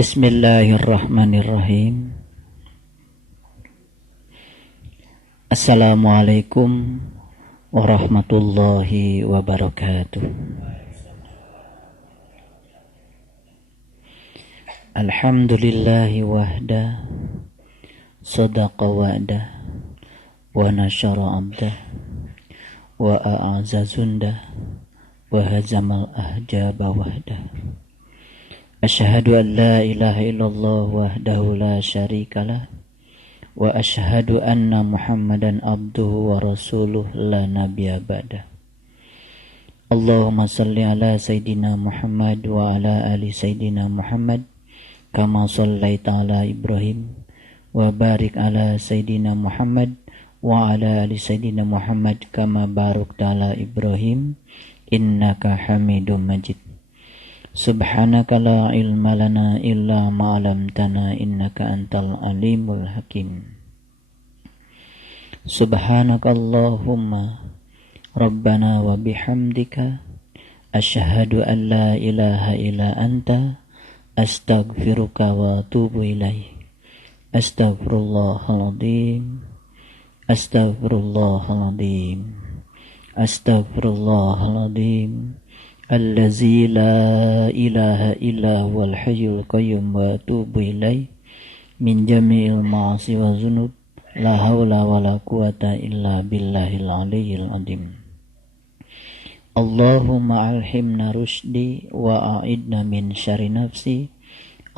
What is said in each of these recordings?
Bismillahirrahmanirrahim. Assalamualaikum warahmatullahi wabarakatuh. Alhamdulillahi wahda, sadaqa wa'dah, wa nasyara abdah, wa a'azza zundah, wa hazamal ahjaba wahdah. Asyhadu an la ilaha illallah wahdahu la syarikalah, wa asyhadu anna Muhammadan abduhu wa rasuluh la nabiyya ba'dah. Allahumma salli ala Sayyidina Muhammad wa ala ali Sayyidina Muhammad kama sallaita ala Ibrahim wa barik ala Sayyidina Muhammad wa ala ali Sayyidina Muhammad kama barakta ala Ibrahim innaka Hamidum Majid. Subhanaka la ilma lana illa ma 'allamtana innaka antal alimul hakim. Subhanaka Allahumma rabbana wa bihamdika asyhadu an la ilaha illa anta astaghfiruka wa atubu ilaik. Astaghfirullahaladzim, astaghfirullahaladzim, astaghfirullahaladzim. Allazi la ilaha illa huwal hayyul qayyum wa atubu ilaih min jami'il ma'asi wa zunub la hawla wa la quwata illa billahil aliyyil azim. Allahumma alhimna rushdi wa a'idna min syarri nafsi.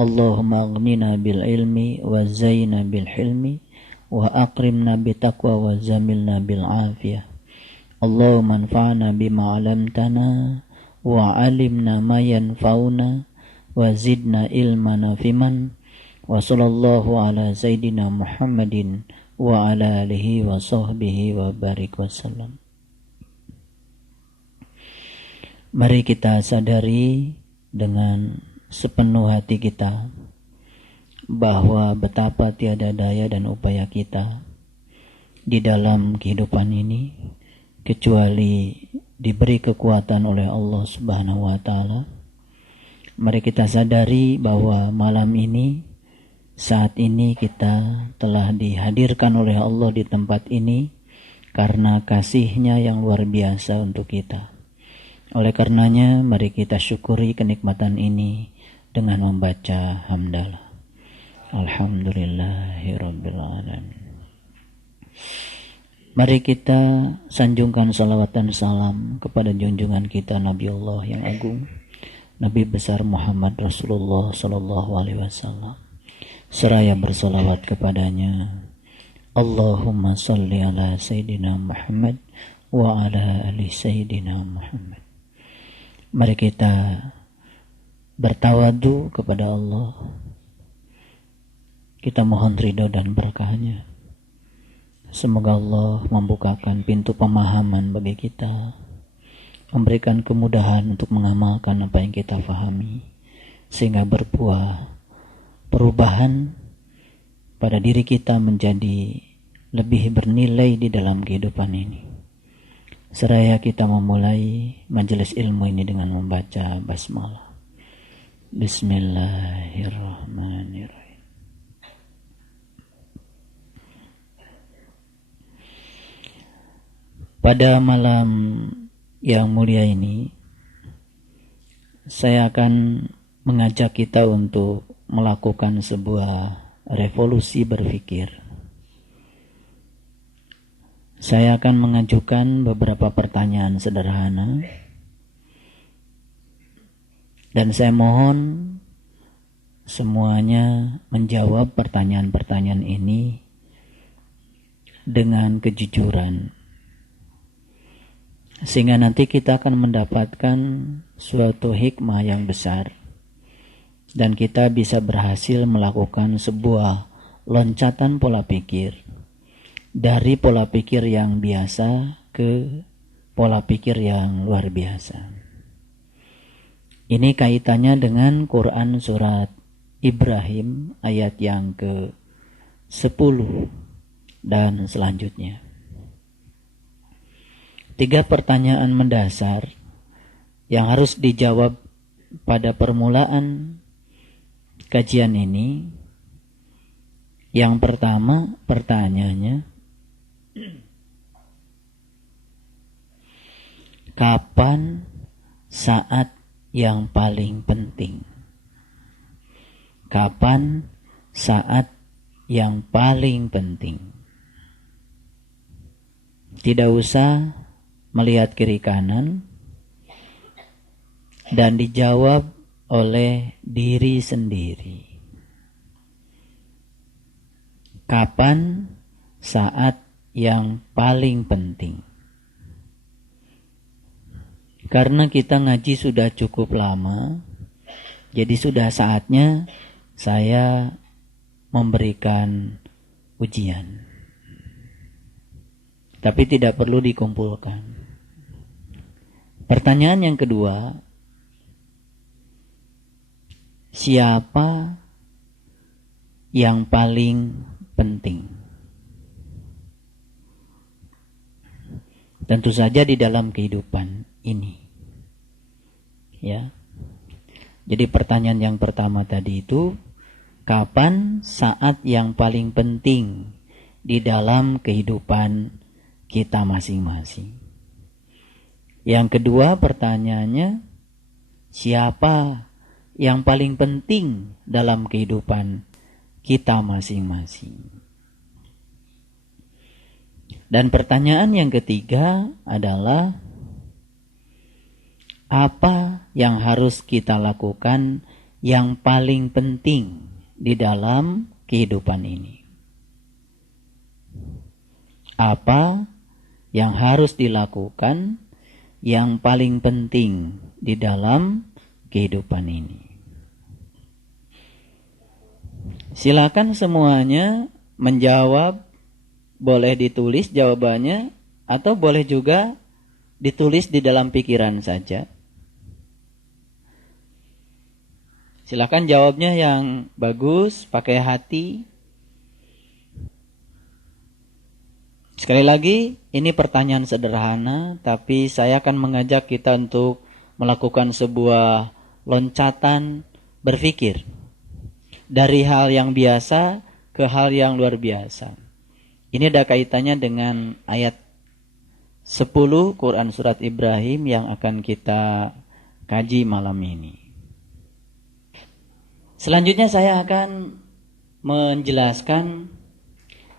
Allahumma aghnina bil ilmi wa zayyina bil hilmi wa akrimna bitaqwa wa zamilna bil afiyah. Allahumma anfa'na bima 'allamtana wa alimna ma yanfa'una wa zidna ilmana fiman wa sallallahu ala sayyidina Muhammadin wa ala alihi wa sahbihi wa barik wasallam. Mari kita sadari dengan sepenuh hati kita bahwa betapa tiada daya dan upaya kita di dalam kehidupan ini kecuali diberi kekuatan oleh Allah Subhanahu wa ta'ala. Mari kita sadari bahwa malam ini, saat ini kita telah dihadirkan oleh Allah di tempat ini karena kasih-Nya yang luar biasa untuk kita. Oleh karenanya, mari kita syukuri kenikmatan ini dengan membaca hamdalah. Alhamdulillahirabbil alamin. Mari kita sanjungkan salawat dan salam kepada junjungan kita Nabi Allah yang agung, Nabi besar Muhammad Rasulullah sallallahu alaihi wasallam. Seraya bersalawat kepadanya. Allahumma salli ala Sayyidina Muhammad wa ala ali Sayyidina Muhammad. Mari kita bertawadu kepada Allah. Kita mohon ridho dan berkahnya. Semoga Allah membukakan pintu pemahaman bagi kita, memberikan kemudahan untuk mengamalkan apa yang kita fahami, sehingga berbuah perubahan pada diri kita menjadi lebih bernilai di dalam kehidupan ini. Seraya kita memulai majelis ilmu ini dengan membaca basmalah. Bismillahirrahmanirrahim. Pada malam yang mulia ini, saya akan mengajak kita untuk melakukan sebuah revolusi berpikir. Saya akan mengajukan beberapa pertanyaan sederhana, dan saya mohon semuanya menjawab pertanyaan-pertanyaan ini dengan kejujuran, sehingga nanti kita akan mendapatkan suatu hikmah yang besar dan kita bisa berhasil melakukan sebuah loncatan pola pikir dari pola pikir yang biasa ke pola pikir yang luar biasa. Ini kaitannya dengan Quran surat Ibrahim ayat yang ke-10 dan selanjutnya. 3 pertanyaan mendasar yang harus dijawab pada permulaan kajian ini, yang pertama pertanyaannya, kapan saat yang paling penting? Kapan saat yang paling penting? Tidak usah melihat kiri kanan dan dijawab oleh diri sendiri. Kapan saat yang paling penting? Karena kita ngaji sudah cukup lama, jadi sudah saatnya saya memberikan ujian. Tapi tidak perlu dikumpulkan. Pertanyaan yang kedua, siapa yang paling penting? Tentu saja di dalam kehidupan ini. Ya. Jadi pertanyaan yang pertama tadi itu, kapan saat yang paling penting di dalam kehidupan kita masing-masing? Yang kedua pertanyaannya, siapa yang paling penting dalam kehidupan kita masing-masing? Dan pertanyaan yang ketiga adalah, apa yang harus kita lakukan yang paling penting di dalam kehidupan ini? Apa yang harus dilakukan yang paling penting di dalam kehidupan ini? Silakan semuanya menjawab, boleh ditulis jawabannya atau boleh juga ditulis di dalam pikiran saja. Silakan jawabnya yang bagus, pakai hati. Sekali lagi, ini pertanyaan sederhana, tapi saya akan mengajak kita untuk melakukan sebuah loncatan berpikir. Dari hal yang biasa ke hal yang luar biasa. Ini ada kaitannya dengan ayat 10 Quran Surat Ibrahim yang akan kita kaji malam ini. Selanjutnya saya akan menjelaskan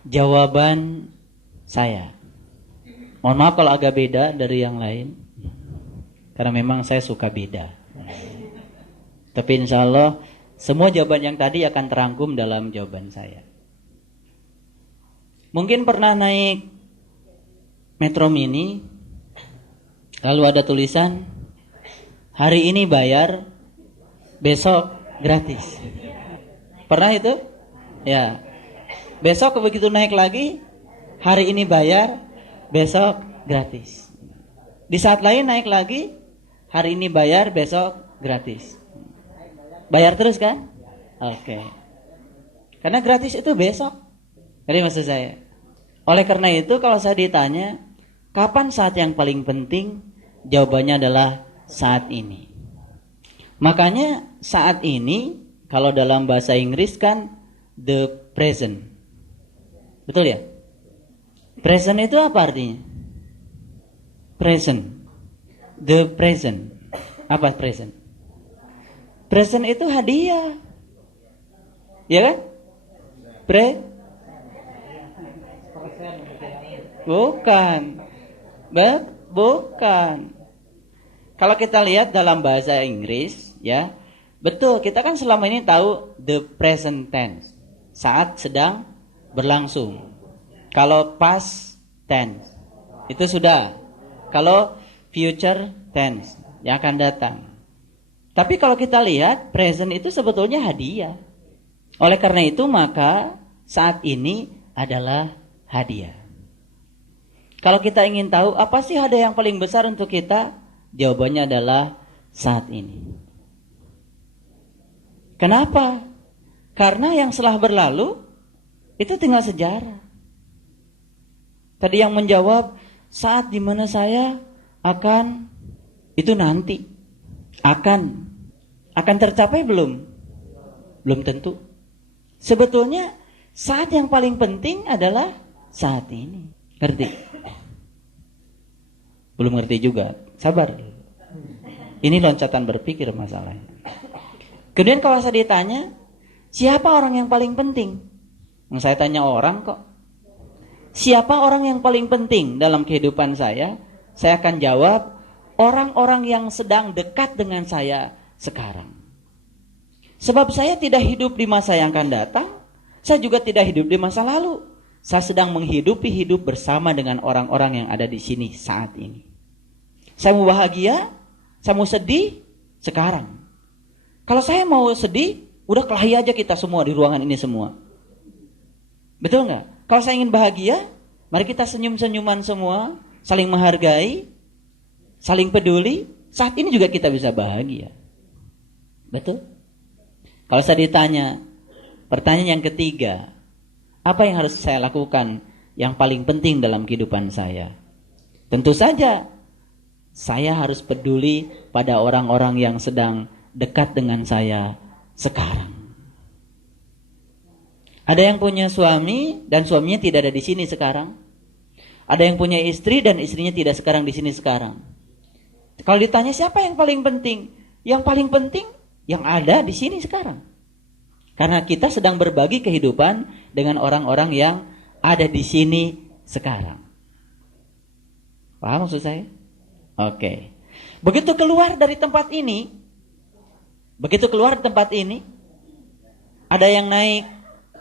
jawaban saya. Mohon maaf kalau agak beda dari yang lain, karena memang saya suka beda. Tapi insya Allah semua jawaban yang tadi akan terangkum dalam jawaban saya. Mungkin pernah naik Metro Mini, lalu ada tulisan, hari ini bayar, besok gratis. Pernah itu? Ya. Besok begitu naik lagi, hari ini bayar, besok gratis. Di saat lain naik lagi, hari ini bayar, besok gratis. Bayar terus kan? Oke. Karena gratis itu besok. Jadi maksud saya. Oleh karena itu kalau saya ditanya, kapan saat yang paling penting? Jawabannya adalah saat ini. Makanya saat ini, kalau dalam bahasa Inggris kan the present. Betul ya? Present itu apa artinya? Present. The present. Apa present? Present itu hadiah. Ya kan? Bukan. Bukan. Kalau kita lihat dalam bahasa Inggris, ya, betul, kita kan selama ini tahu the present tense, saat sedang berlangsung. Kalau past tense, itu sudah. Kalau future tense, yang akan datang. Tapi kalau kita lihat, present itu sebetulnya hadiah. Oleh karena itu, maka saat ini adalah hadiah. Kalau kita ingin tahu, apa sih hadiah yang paling besar untuk kita? Jawabannya adalah saat ini. Kenapa? Karena yang setelah berlalu, itu tinggal sejarah. Tadi yang menjawab, saat dimana saya akan, itu nanti. Akan tercapai belum? Belum tentu. Sebetulnya saat yang paling penting adalah saat ini. Ngerti? Belum ngerti juga. Sabar. Ini loncatan berpikir masalahnya. Kemudian kalau saya ditanya, siapa orang yang paling penting? Yang saya tanya orang kok. Siapa orang yang paling penting dalam kehidupan saya? Saya akan jawab, orang-orang yang sedang dekat dengan saya sekarang. Sebab saya tidak hidup di masa yang akan datang, saya juga tidak hidup di masa lalu. Saya sedang menghidupi hidup bersama dengan orang-orang yang ada di sini saat ini. Saya mau bahagia, saya mau sedih, sekarang. Kalau saya mau sedih, udah kelahi aja kita semua di ruangan ini semua. Betul nggak? Kalau saya ingin bahagia, mari kita senyum-senyuman semua, saling menghargai, saling peduli. Saat ini juga kita bisa bahagia. Betul? Kalau saya ditanya, pertanyaan yang ketiga, apa yang harus saya lakukan yang paling penting dalam kehidupan saya? Tentu saja, saya harus peduli pada orang-orang yang sedang dekat dengan saya sekarang. Ada yang punya suami dan suaminya tidak ada di sini sekarang. Ada yang punya istri dan istrinya tidak sekarang di sini sekarang. Kalau ditanya siapa yang paling penting? Yang paling penting yang ada di sini sekarang. Karena kita sedang berbagi kehidupan dengan orang-orang yang ada di sini sekarang. Paham maksud saya? Oke. Begitu keluar dari tempat ini, ada yang naik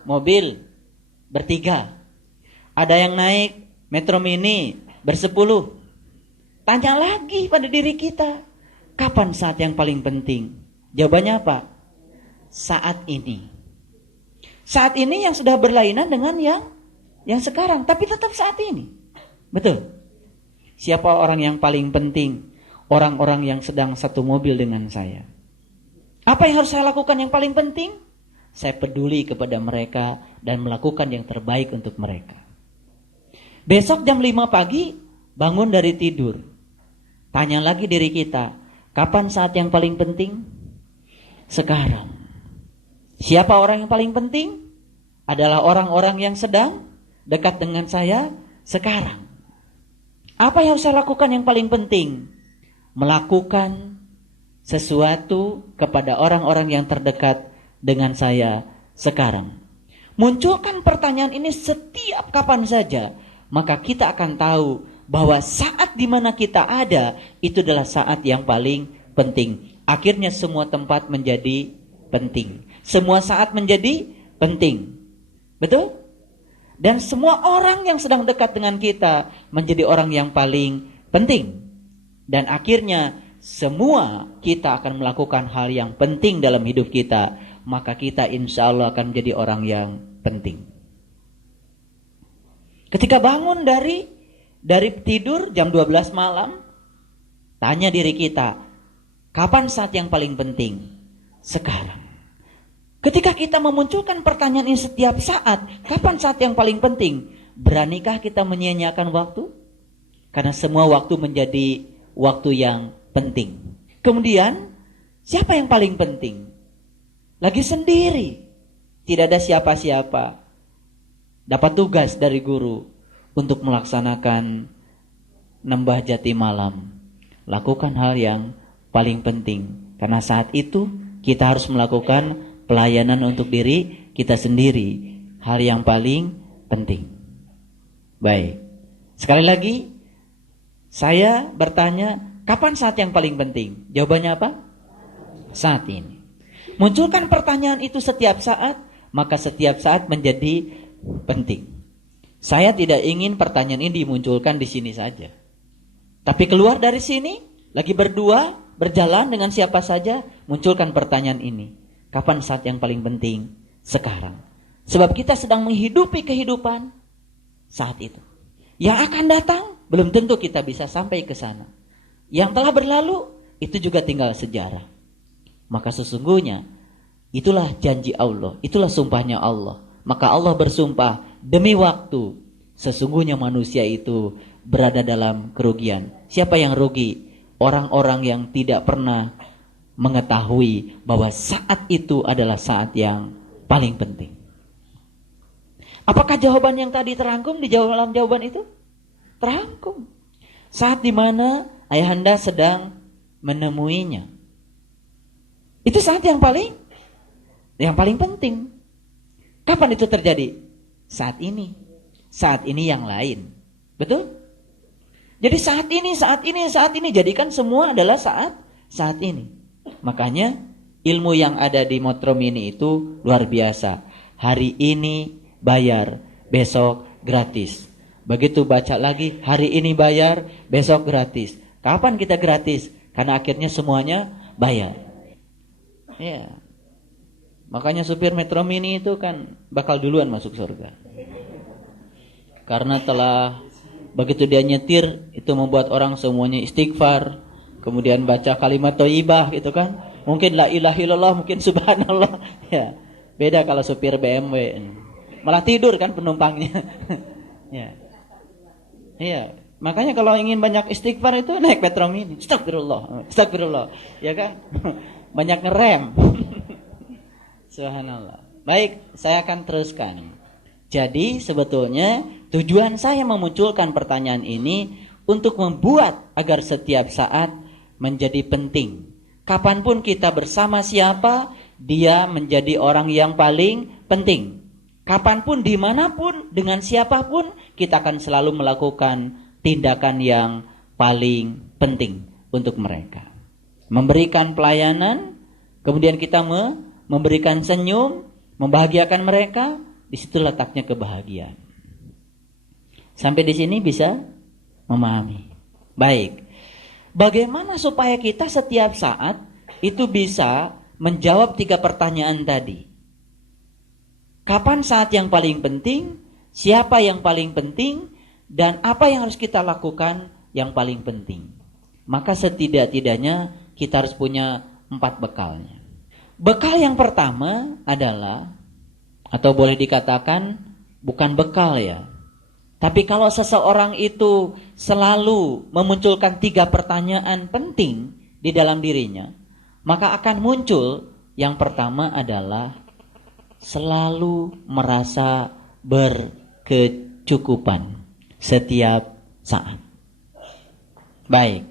mobil bertiga, ada yang naik Metro Mini bersepuluh. Tanya lagi pada diri kita, kapan saat yang paling penting? Jawabannya apa? Saat ini. Saat ini yang sudah berlainan dengan yang sekarang, tapi tetap saat ini. Betul. Siapa orang yang paling penting? Orang-orang yang sedang satu mobil dengan saya. Apa yang harus saya lakukan yang paling penting? Saya peduli kepada mereka dan melakukan yang terbaik untuk mereka. Besok jam 5 pagi bangun dari tidur. Tanya lagi diri kita, kapan saat yang paling penting? Sekarang. Siapa orang yang paling penting? Adalah orang-orang yang sedang dekat dengan saya sekarang. Apa yang harus saya lakukan yang paling penting? Melakukan sesuatu kepada orang-orang yang terdekat dengan saya sekarang. Munculkan pertanyaan ini setiap kapan saja, maka kita akan tahu bahwa saat di mana kita ada itu adalah saat yang paling penting. Akhirnya semua tempat menjadi penting. Semua saat menjadi penting. Betul? Dan semua orang yang sedang dekat dengan kita menjadi orang yang paling penting. Dan akhirnya semua kita akan melakukan hal yang penting dalam hidup kita, maka kita insya Allah akan menjadi orang yang penting. Ketika bangun dari tidur jam 12 malam, tanya diri kita, kapan saat yang paling penting? Sekarang. Ketika kita memunculkan pertanyaan ini setiap saat, kapan saat yang paling penting? Beranikah kita menyia-nyiakan waktu? Karena semua waktu menjadi waktu yang penting. Kemudian, siapa yang paling penting? Lagi sendiri. Tidak ada siapa-siapa. Dapat tugas dari guru untuk melaksanakan nembah jati malam. Lakukan hal yang paling penting. Karena saat itu kita harus melakukan pelayanan untuk diri kita sendiri. Hal yang paling penting. Baik. Sekali lagi, saya bertanya, kapan saat yang paling penting? Jawabannya apa? Saat ini. Munculkan pertanyaan itu setiap saat, maka setiap saat menjadi penting. Saya tidak ingin pertanyaan ini dimunculkan di sini saja. Tapi keluar dari sini, lagi berdua, berjalan dengan siapa saja, munculkan pertanyaan ini. Kapan saat yang paling penting? Sekarang. Sebab kita sedang menghidupi kehidupan saat itu. Yang akan datang, belum tentu kita bisa sampai ke sana. Yang telah berlalu, itu juga tinggal sejarah. Maka sesungguhnya, itulah janji Allah, itulah sumpahnya Allah. Maka Allah bersumpah, demi waktu, sesungguhnya manusia itu berada dalam kerugian. Siapa yang rugi? Orang-orang yang tidak pernah mengetahui bahwa saat itu adalah saat yang paling penting. Apakah jawaban yang tadi terangkum di dalam jawaban itu? Terangkum. Saat dimana ayahanda sedang menemuinya. Itu saat yang paling penting. Kapan itu terjadi? Saat ini. Saat ini yang lain. Betul? Jadi saat ini. Jadikan semua adalah saat ini. Makanya ilmu yang ada di Metro Mini itu luar biasa. Hari ini bayar, besok gratis. Begitu baca lagi, hari ini bayar, besok gratis. Kapan kita gratis? Karena akhirnya semuanya bayar. Ya. Makanya supir Metro Mini itu kan bakal duluan masuk surga. Karena telah begitu dia nyetir, itu membuat orang semuanya istighfar, kemudian baca kalimat thayyibah gitu kan. Mungkin la ilaha illallah, mungkin subhanallah. Ya. Beda kalau supir BMW. Malah tidur kan penumpangnya. Ya. Iya, makanya kalau ingin banyak istighfar itu naik Metro Mini. Astagfirullah. Ya kan? Banyak ngerem. Subhanallah. Baik, saya akan teruskan. Jadi sebetulnya tujuan saya memunculkan pertanyaan ini untuk membuat agar setiap saat menjadi penting. Kapanpun kita bersama siapa, dia menjadi orang yang paling penting. Kapanpun, dimanapun, dengan siapapun, kita akan selalu melakukan tindakan yang paling penting untuk mereka. Memberikan pelayanan, kemudian kita memberikan senyum, membahagiakan mereka, di situ letaknya kebahagiaan. Sampai di sini bisa memahami. Baik, bagaimana supaya kita setiap saat itu bisa menjawab 3 pertanyaan tadi? Kapan saat yang paling penting, siapa yang paling penting, dan apa yang harus kita lakukan yang paling penting. Maka setidak-tidaknya kita harus punya 4 bekalnya. Bekal yang pertama adalah, atau boleh dikatakan bukan bekal ya, tapi kalau seseorang itu selalu memunculkan 3 pertanyaan penting di dalam dirinya, maka akan muncul yang pertama adalah selalu merasa berkecukupan setiap saat. Baik,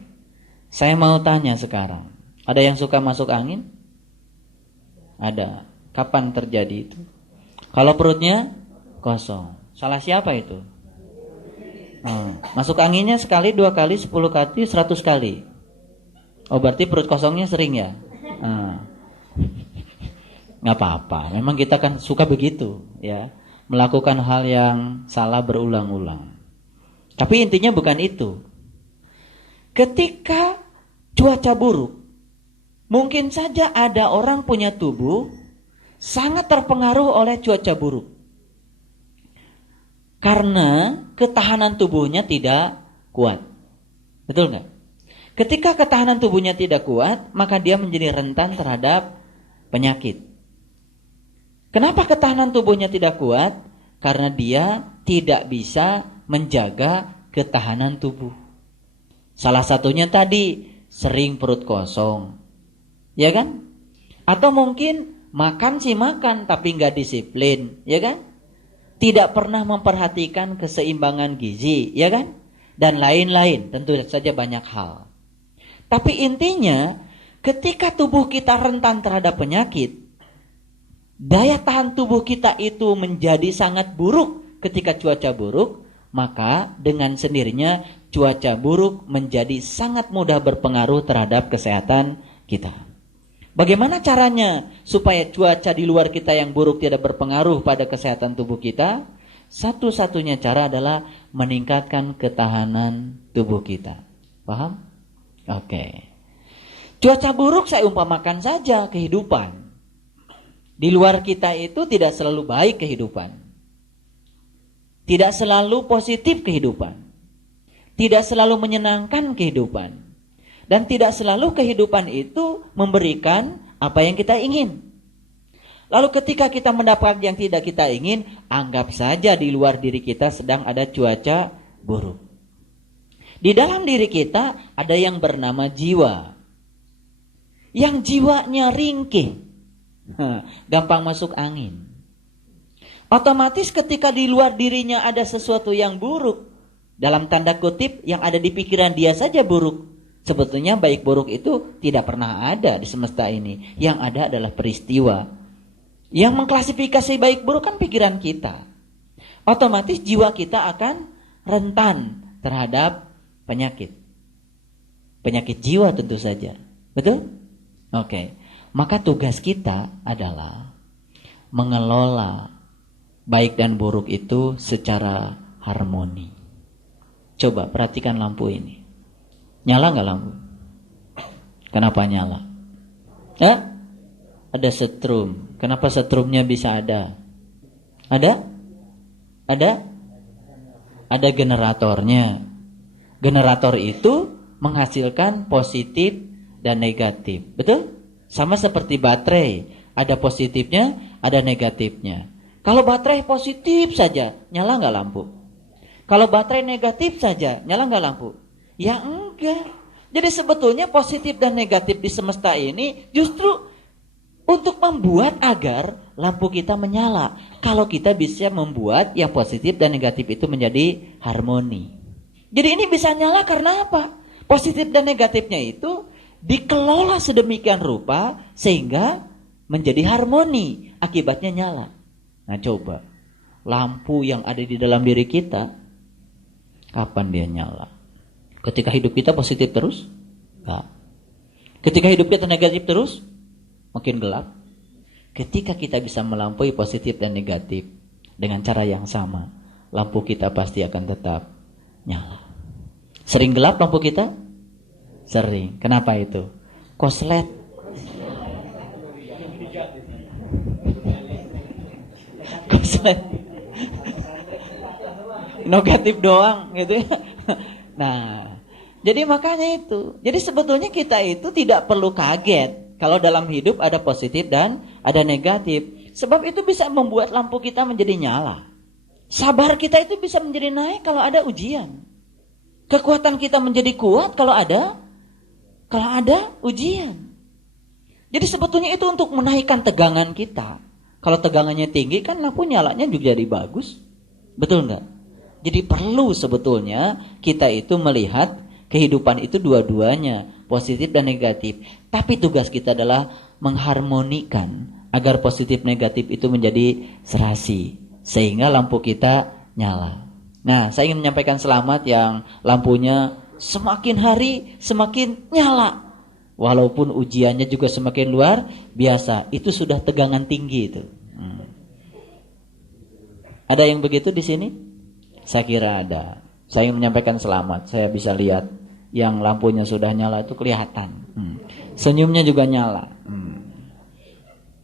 saya mau tanya sekarang. Ada yang suka masuk angin? Ada. Kapan terjadi itu? Kalau perutnya kosong. Salah siapa itu? Masuk anginnya sekali, 2 kali, 10 kali, 100 kali. Oh, berarti perut kosongnya sering ya? Nggak apa-apa, memang kita kan suka begitu ya, melakukan hal yang salah berulang-ulang. Tapi intinya bukan itu. Ketika cuaca buruk, mungkin saja ada orang punya tubuh sangat terpengaruh oleh cuaca buruk. Karena ketahanan tubuhnya tidak kuat. Betul nggak? Ketika ketahanan tubuhnya tidak kuat, maka dia menjadi rentan terhadap penyakit. Kenapa ketahanan tubuhnya tidak kuat? Karena dia tidak bisa menjaga ketahanan tubuh. Salah satunya tadi, sering perut kosong. Ya kan? Atau mungkin makan sih makan, tapi nggak disiplin. Ya kan? Tidak pernah memperhatikan keseimbangan gizi. Ya kan? Dan lain-lain, tentu saja banyak hal. Tapi intinya, ketika tubuh kita rentan terhadap penyakit, daya tahan tubuh kita itu menjadi sangat buruk ketika cuaca buruk, maka dengan sendirinya cuaca buruk menjadi sangat mudah berpengaruh terhadap kesehatan kita. Bagaimana caranya supaya cuaca di luar kita yang buruk tidak berpengaruh pada kesehatan tubuh kita? Satu-satunya cara adalah meningkatkan ketahanan tubuh kita. Paham? Oke. Cuaca buruk saya umpamakan saja kehidupan. Di luar kita itu tidak selalu baik kehidupan. Tidak selalu positif kehidupan. Tidak selalu menyenangkan kehidupan. Dan tidak selalu kehidupan itu memberikan apa yang kita ingin. Lalu ketika kita mendapat yang tidak kita ingin, anggap saja di luar diri kita sedang ada cuaca buruk. Di dalam diri kita ada yang bernama jiwa. yang jiwanya ringkih, gampang masuk angin. Otomatis ketika di luar dirinya ada sesuatu yang buruk, dalam tanda kutip yang ada di pikiran dia saja buruk. Sebetulnya baik buruk itu tidak pernah ada di semesta ini. Yang ada adalah peristiwa. Yang mengklasifikasi baik buruk kan pikiran kita. Otomatis jiwa kita akan rentan terhadap penyakit. Penyakit jiwa tentu saja. Betul? Oke. Maka tugas kita adalah mengelola baik dan buruk itu secara harmoni. Coba perhatikan lampu ini. Nyala nggak lampu? Kenapa nyala? Ada setrum. Kenapa setrumnya bisa ada? Ada? Ada generatornya. Generator itu menghasilkan positif dan negatif. Betul? Sama seperti baterai. Ada positifnya, ada negatifnya. Kalau baterai positif saja, nyala nggak lampu? Kalau baterai negatif saja, nyala nggak lampu? Ya enggak. Jadi sebetulnya positif dan negatif di semesta ini justru untuk membuat agar lampu kita menyala. Kalau kita bisa membuat yang positif dan negatif itu menjadi harmoni. Jadi ini bisa nyala karena apa? Positif dan negatifnya itu dikelola sedemikian rupa sehingga menjadi harmoni. Akibatnya nyala. Nah coba, lampu yang ada di dalam diri kita, kapan dia nyala? Ketika hidup kita positif terus? Enggak. Ketika hidup kita negatif terus? Makin gelap. Ketika kita bisa melampaui positif dan negatif dengan cara yang sama, lampu kita pasti akan tetap nyala. Sering gelap lampu kita? Sering. Kenapa itu? Koslet. Koslet. Negatif doang gitu ya. Nah, jadi makanya itu. Jadi sebetulnya kita itu tidak perlu kaget kalau dalam hidup ada positif dan ada negatif. Sebab itu bisa membuat lampu kita menjadi nyala. Sabar kita itu bisa menjadi naik kalau ada ujian. Kekuatan kita menjadi kuat kalau ada ujian. Jadi sebetulnya itu untuk menaikkan tegangan kita. Kalau tegangannya tinggi kan lampu nyalanya juga jadi bagus. Betul enggak? Jadi perlu sebetulnya kita itu melihat kehidupan itu dua-duanya, positif dan negatif. Tapi tugas kita adalah mengharmonikan agar positif negatif itu menjadi serasi. Sehingga lampu kita nyala. Nah, saya ingin menyampaikan selamat yang lampunya semakin hari semakin nyala. Walaupun ujiannya juga semakin luar biasa. Itu sudah tegangan tinggi itu. Ada yang begitu di sini? Saya kira ada. Saya ingin menyampaikan selamat. Saya bisa lihat yang lampunya sudah nyala itu kelihatan. Senyumnya juga nyala.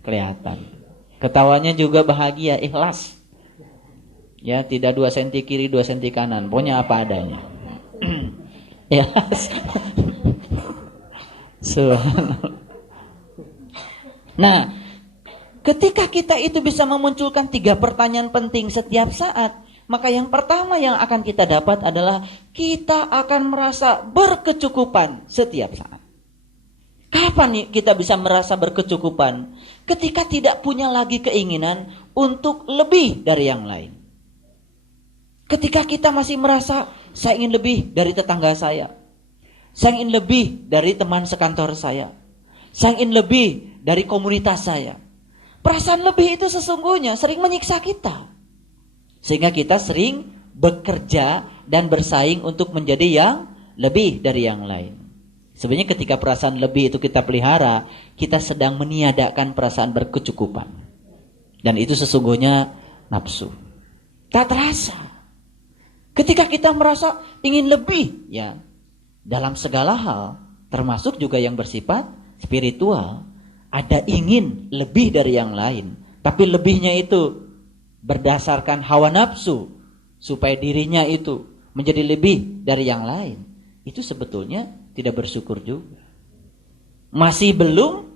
Kelihatan. Ketawanya juga bahagia, ikhlas. Ya, tidak 2 senti kiri, 2 senti kanan. Pokoknya apa adanya. Ikhlas. Nah, ketika kita itu bisa memunculkan 3 pertanyaan penting setiap saat, maka yang pertama yang akan kita dapat adalah kita akan merasa berkecukupan setiap saat. Kapan nih kita bisa merasa berkecukupan? Ketika tidak punya lagi keinginan untuk lebih dari yang lain. Ketika kita masih merasa saya ingin lebih dari tetangga saya. Saya ingin lebih dari teman sekantor saya. Saya ingin lebih dari komunitas saya. Perasaan lebih itu sesungguhnya sering menyiksa kita. Sehingga kita sering bekerja dan bersaing untuk menjadi yang lebih dari yang lain. Sebenarnya ketika perasaan lebih itu kita pelihara, kita sedang meniadakan perasaan berkecukupan. Dan itu sesungguhnya nafsu. Tak terasa. Ketika kita merasa ingin lebih, ya, dalam segala hal, termasuk juga yang bersifat spiritual, ada ingin lebih dari yang lain. Tapi lebihnya itu berdasarkan hawa nafsu, supaya dirinya itu menjadi lebih dari yang lain. Itu sebetulnya tidak bersyukur juga. Masih belum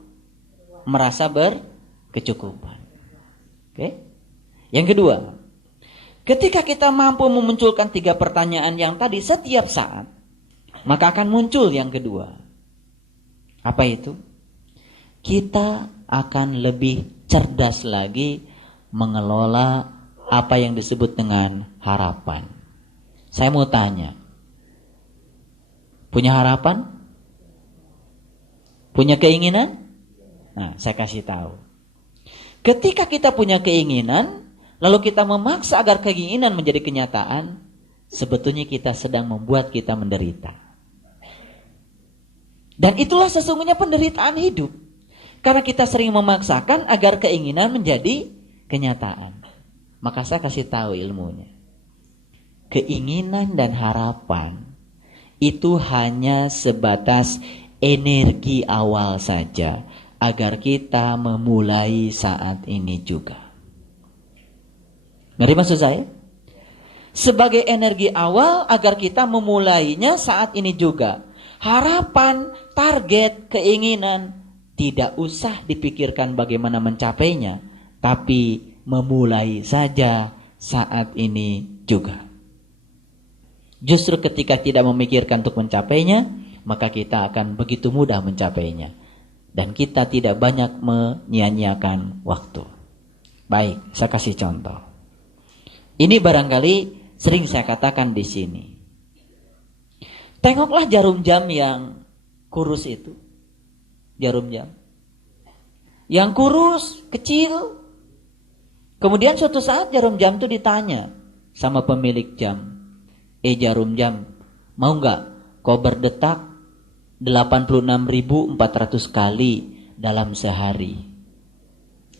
merasa berkecukupan. Oke? Yang kedua, ketika kita mampu memunculkan 3 pertanyaan yang tadi setiap saat, maka akan muncul yang kedua. Apa itu? kita akan lebih cerdas lagi mengelola apa yang disebut dengan harapan. Saya mau tanya, punya harapan? Punya keinginan? Nah, saya kasih tahu. Ketika kita punya keinginan, lalu kita memaksa agar keinginan menjadi kenyataan, sebetulnya kita sedang membuat kita menderita. Dan itulah sesungguhnya penderitaan hidup. Karena kita sering memaksakan agar keinginan menjadi kenyataan. Maka saya kasih tahu ilmunya. Keinginan dan harapan itu hanya sebatas energi awal saja agar kita memulai saat ini juga. Ngerti maksud saya? Sebagai energi awal agar kita memulainya saat ini juga. Harapan, target, keinginan tidak usah dipikirkan bagaimana mencapainya, tapi memulai saja saat ini juga. Justru ketika tidak memikirkan untuk mencapainya, maka kita akan begitu mudah mencapainya. Dan kita tidak banyak menyia-nyiakan waktu. Baik, saya kasih contoh. Ini barangkali sering saya katakan di sini. Tengoklah jarum jam yang kurus itu. Jarum jam. Yang kurus, kecil. Kemudian suatu saat jarum jam itu ditanya sama pemilik jam. Jarum jam, mau nggak kau berdetak 86.400 kali dalam sehari?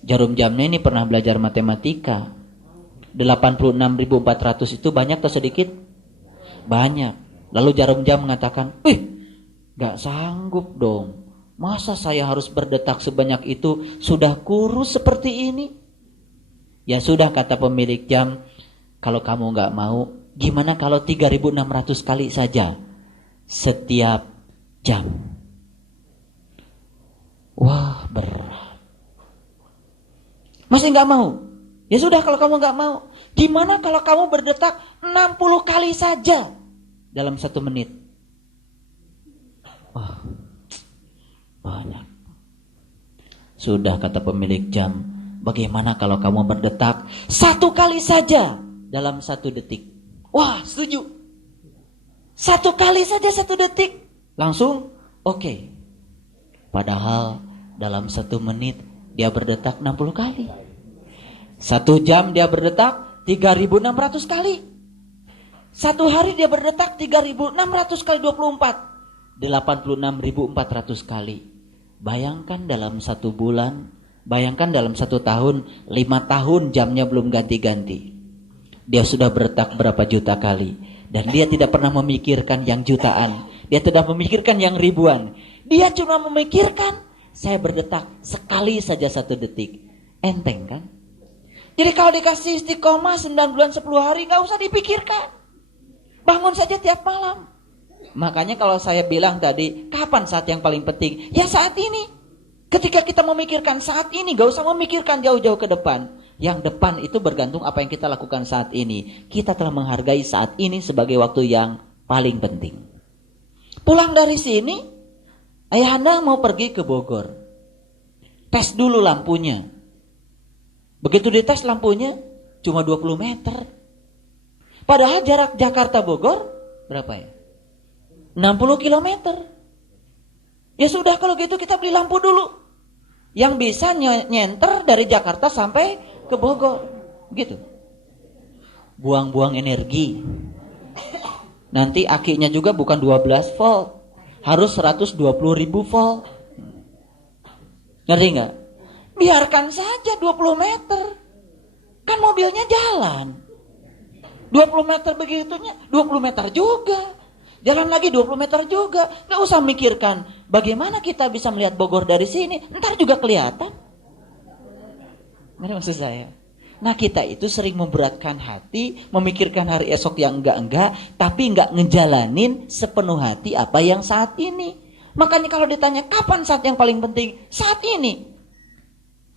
Jarum jamnya ini pernah belajar matematika. 86.400 itu banyak atau sedikit? Banyak. Lalu jarum jam mengatakan, nggak sanggup dong. Masa saya harus berdetak sebanyak itu, sudah kurus seperti ini? Ya sudah, kata pemilik jam, kalau kamu nggak mau, gimana kalau 3.600 kali saja setiap jam? Wah, berat. Masih nggak mau? Ya sudah, kalau kamu nggak mau, gimana kalau kamu berdetak 60 kali saja dalam 1 menit? Wah, banyak. Sudah, kata pemilik jam, bagaimana kalau kamu berdetak 1 kali saja dalam 1 detik? Wah, setuju. 1 kali saja 1 detik. Langsung oke. Padahal dalam 1 menit dia berdetak 60 kali. 1 jam dia berdetak 3.600 kali. 1 hari dia berdetak 3.600 kali 24. 86.400 kali. Bayangkan dalam 1 bulan, bayangkan dalam 1 tahun, 5 tahun jamnya belum ganti-ganti. Dia sudah berdetak berapa juta kali. Dan dia tidak pernah memikirkan yang jutaan. Dia tidak memikirkan yang ribuan. Dia cuma memikirkan, saya berdetak sekali saja 1 detik. Enteng kan? Jadi kalau dikasih istiqomah 9 bulan 10 hari, gak usah dipikirkan. Bangun saja tiap malam. Makanya kalau saya bilang tadi, kapan saat yang paling penting? Ya saat ini. Ketika kita memikirkan saat ini, gak usah memikirkan jauh-jauh ke depan. Yang depan itu bergantung apa yang kita lakukan saat ini. Kita telah menghargai saat ini sebagai waktu yang paling penting. Pulang dari sini, ayahanda mau pergi ke Bogor. Tes dulu lampunya. Begitu dites lampunya, cuma 20 meter. Padahal jarak Jakarta-Bogor, berapa ya? 60 kilometer. Ya sudah, kalau gitu kita beli lampu dulu. Yang bisa nyenter dari Jakarta sampai ke Bogor. Gitu. Buang-buang energi. Nanti akinya juga bukan 12 volt. Harus 120.000 volt. Ngerti nggak? Biarkan saja 20 meter. Kan mobilnya jalan. 20 meter begitunya, 20 meter juga. Jalan lagi 20 meter juga. Gak usah mikirkan bagaimana kita bisa melihat Bogor dari sini. Ntar juga kelihatan. Ini maksud saya. Nah, kita itu sering memberatkan hati, memikirkan hari esok yang enggak-enggak, tapi enggak ngejalanin sepenuh hati apa yang saat ini. Makanya kalau ditanya kapan saat yang paling penting? Saat ini.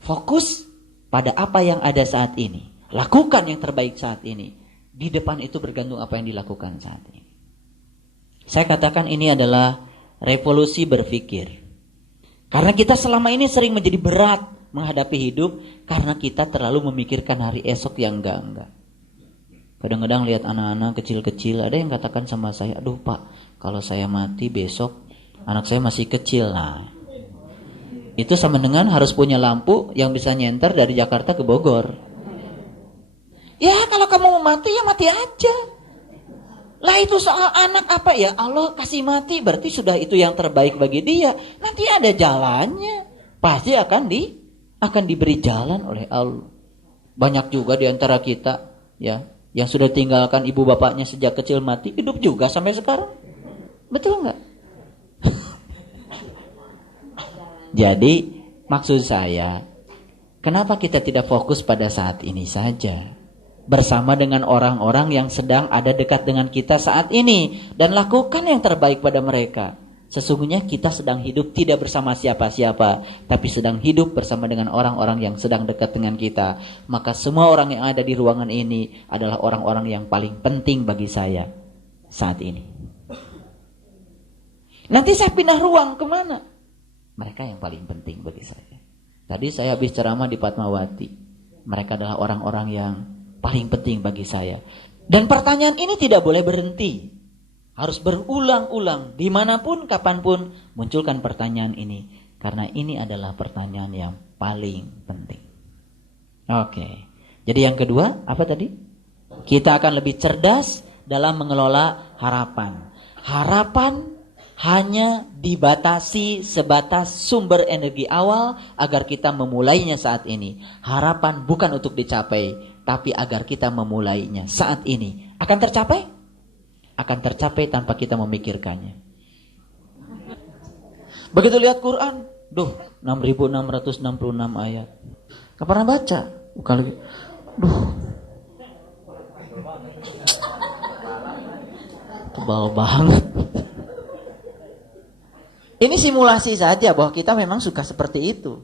Fokus pada apa yang ada saat ini. Lakukan yang terbaik saat ini. Di depan itu bergantung apa yang dilakukan saat ini. Saya katakan ini adalah revolusi berpikir. Karena kita selama ini sering menjadi berat menghadapi hidup karena kita terlalu memikirkan hari esok yang enggak. Kadang-kadang lihat anak-anak kecil-kecil, ada yang katakan sama saya, aduh Pak, kalau saya mati besok anak saya masih kecil. Nah, itu sama dengan harus punya lampu yang bisa nyenter dari Jakarta ke Bogor. Ya kalau kamu mau mati ya mati aja. Lah itu soal anak apa ya? Allah kasih mati berarti sudah itu yang terbaik bagi dia. Nanti ada jalannya. Pasti akan diberi jalan oleh Allah. Banyak juga di antara kita ya yang sudah tinggalkan ibu bapaknya sejak kecil mati, hidup juga sampai sekarang. Betul nggak? Jadi maksud saya, kenapa kita tidak fokus pada saat ini saja? Bersama dengan orang-orang yang sedang ada dekat dengan kita saat ini. Dan lakukan yang terbaik pada mereka. Sesungguhnya kita sedang hidup tidak bersama siapa-siapa. Tapi sedang hidup bersama dengan orang-orang yang sedang dekat dengan kita. Maka semua orang yang ada di ruangan ini adalah orang-orang yang paling penting bagi saya saat ini. Nanti saya pindah ruang kemana? Mereka yang paling penting bagi saya. Tadi saya habis ceramah di Fatmawati. Mereka adalah orang-orang yang paling penting bagi saya. Dan pertanyaan ini tidak boleh berhenti. Harus berulang-ulang. Dimanapun, kapanpun, munculkan pertanyaan ini. Karena ini adalah pertanyaan yang paling penting. Oke. Jadi yang kedua, apa tadi? Kita akan lebih cerdas dalam mengelola harapan. Harapan hanya dibatasi sebatas sumber energi awal agar kita memulainya saat ini. Harapan bukan untuk dicapai, tapi agar kita memulainya saat ini. Akan tercapai? Akan tercapai tanpa kita memikirkannya. Begitu lihat Quran, 6.666 ayat. Gak pernah baca. Tebal banget. Ini simulasi saja bahwa kita memang suka seperti itu.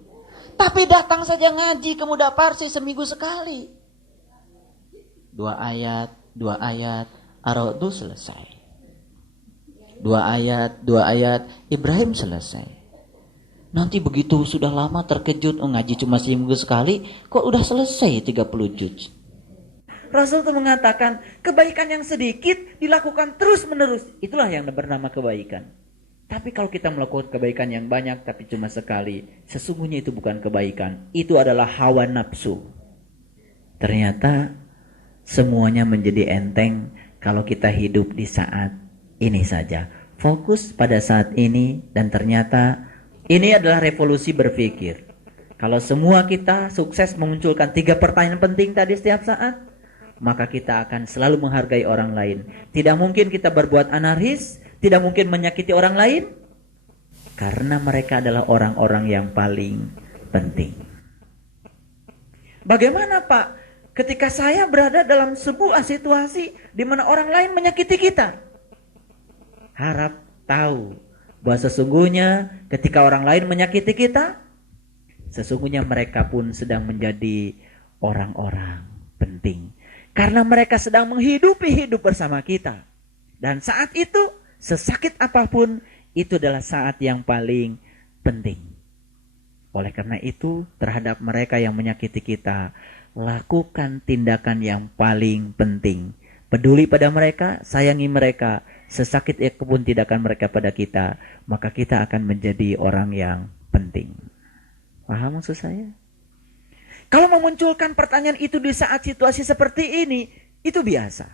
Tapi datang saja ngaji ke Muda Parsi seminggu sekali. 2 ayat, Ar-Ra'd selesai. 2 ayat, Ibrahim selesai. Nanti begitu sudah lama terkejut, ngaji cuma seminggu sekali, kok udah selesai 30 juz. Rasul itu mengatakan, kebaikan yang sedikit dilakukan terus menerus. Itulah yang bernama kebaikan. Tapi kalau kita melakukan kebaikan yang banyak tapi cuma sekali, sesungguhnya itu bukan kebaikan. Itu adalah hawa nafsu. Ternyata semuanya menjadi enteng kalau kita hidup di saat ini saja. Fokus pada saat ini dan ternyata ini adalah revolusi berpikir. Kalau semua kita sukses memunculkan 3 pertanyaan penting tadi setiap saat, maka kita akan selalu menghargai orang lain. Tidak mungkin kita berbuat anarkis, tidak mungkin menyakiti orang lain, karena mereka adalah orang-orang yang paling penting. Bagaimana Pak? Ketika saya berada dalam sebuah situasi di mana orang lain menyakiti kita, harap tahu bahwa sesungguhnya ketika orang lain menyakiti kita, sesungguhnya mereka pun sedang menjadi orang-orang penting. Karena mereka sedang menghidupi hidup bersama kita. Dan saat itu, sesakit apapun, itu adalah saat yang paling penting. Oleh karena itu, terhadap mereka yang menyakiti kita, lakukan tindakan yang paling penting. Peduli pada mereka, sayangi mereka. Sesakit apapun tindakan mereka pada kita, maka kita akan menjadi orang yang penting. Paham maksud saya? Kalau memunculkan pertanyaan itu di saat situasi seperti ini, itu biasa.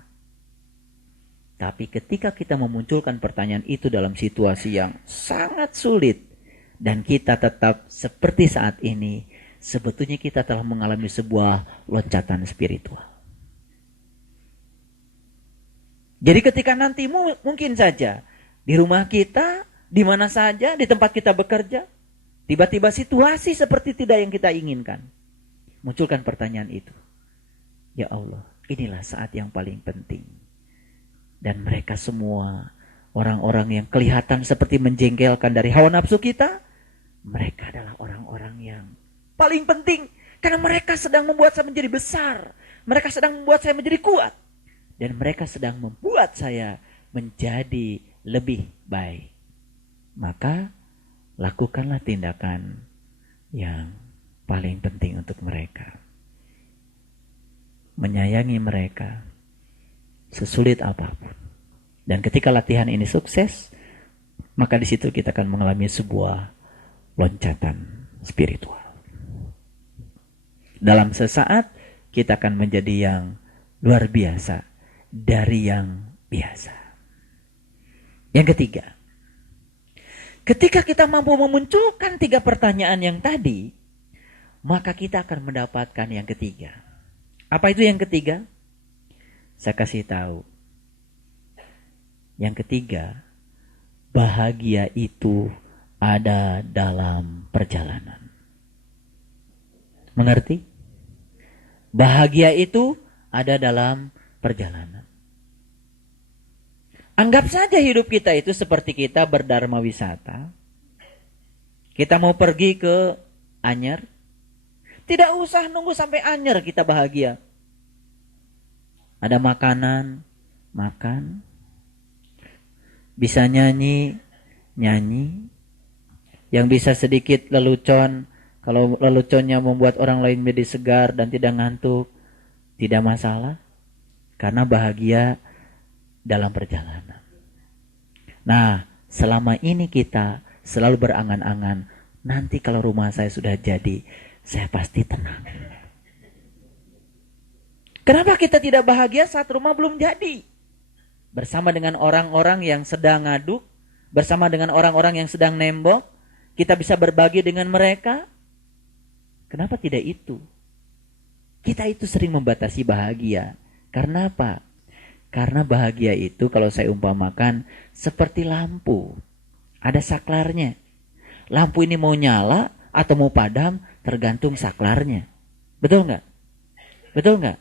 Tapi ketika kita memunculkan pertanyaan itu dalam situasi yang sangat sulit, dan kita tetap seperti saat ini, sebetulnya kita telah mengalami sebuah loncatan spiritual. Jadi ketika nanti mungkin saja di rumah kita, di mana saja, di tempat kita bekerja, tiba-tiba situasi seperti tidak yang kita inginkan. Munculkan pertanyaan itu. Ya Allah, inilah saat yang paling penting. Dan mereka semua orang-orang yang kelihatan seperti menjengkelkan dari hawa nafsu kita, mereka adalah orang-orang yang paling penting. Karena mereka sedang membuat saya menjadi besar. Mereka sedang membuat saya menjadi kuat. Dan mereka sedang membuat saya menjadi lebih baik. Maka lakukanlah tindakan yang paling penting untuk mereka. Menyayangi mereka sesulit apapun. Dan ketika latihan ini sukses, maka di situ kita akan mengalami sebuah loncatan spiritual. Dalam sesaat kita akan menjadi yang luar biasa dari yang biasa. Yang ketiga, ketika kita mampu memunculkan 3 pertanyaan yang tadi, maka kita akan mendapatkan yang ketiga. Apa itu yang ketiga? Saya kasih tahu. Yang ketiga, bahagia itu ada dalam perjalanan. Mengerti? Bahagia itu ada dalam perjalanan. Anggap saja hidup kita itu seperti kita berdharma wisata. Kita mau pergi ke Anyer. Tidak usah nunggu sampai Anyer kita bahagia. Ada makanan, makan. Bisa nyanyi, nyanyi. Yang bisa sedikit lelucon. Kalau leluconnya membuat orang lain menjadi segar dan tidak ngantuk, tidak masalah. Karena bahagia dalam perjalanan. Nah, selama ini kita selalu berangan-angan, nanti kalau rumah saya sudah jadi, saya pasti tenang. Kenapa kita tidak bahagia saat rumah belum jadi? Bersama dengan orang-orang yang sedang ngaduk, bersama dengan orang-orang yang sedang nembok, kita bisa berbagi dengan mereka. Kenapa tidak itu? Kita itu sering membatasi bahagia. Karena apa? Karena bahagia itu kalau saya umpamakan seperti lampu. Ada saklarnya. Lampu ini mau nyala atau mau padam tergantung saklarnya. Betul nggak? Betul nggak?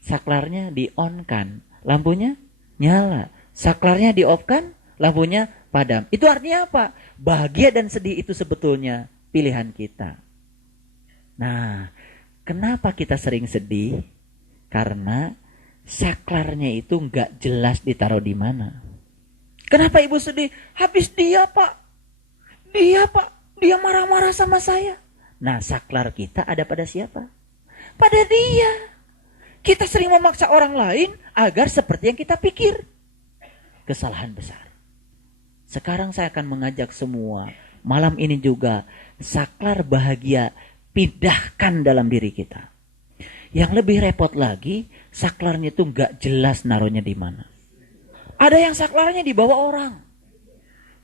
Saklarnya di-on-kan, lampunya nyala. Saklarnya di-off-kan, lampunya padam. Itu artinya apa? Bahagia dan sedih itu sebetulnya pilihan kita. Nah, kenapa kita sering sedih? Karena saklarnya itu nggak jelas ditaruh di mana. Kenapa ibu sedih? Habis dia pak. Dia marah-marah sama saya. Nah, saklar kita ada pada siapa? Pada dia. Kita sering memaksa orang lain agar seperti yang kita pikir. Kesalahan besar. Sekarang saya akan mengajak semua, malam ini juga, saklar bahagia pindahkan dalam diri kita. Yang lebih repot lagi, saklarnya itu gak jelas naruhnya di mana. Ada yang saklarnya dibawa orang.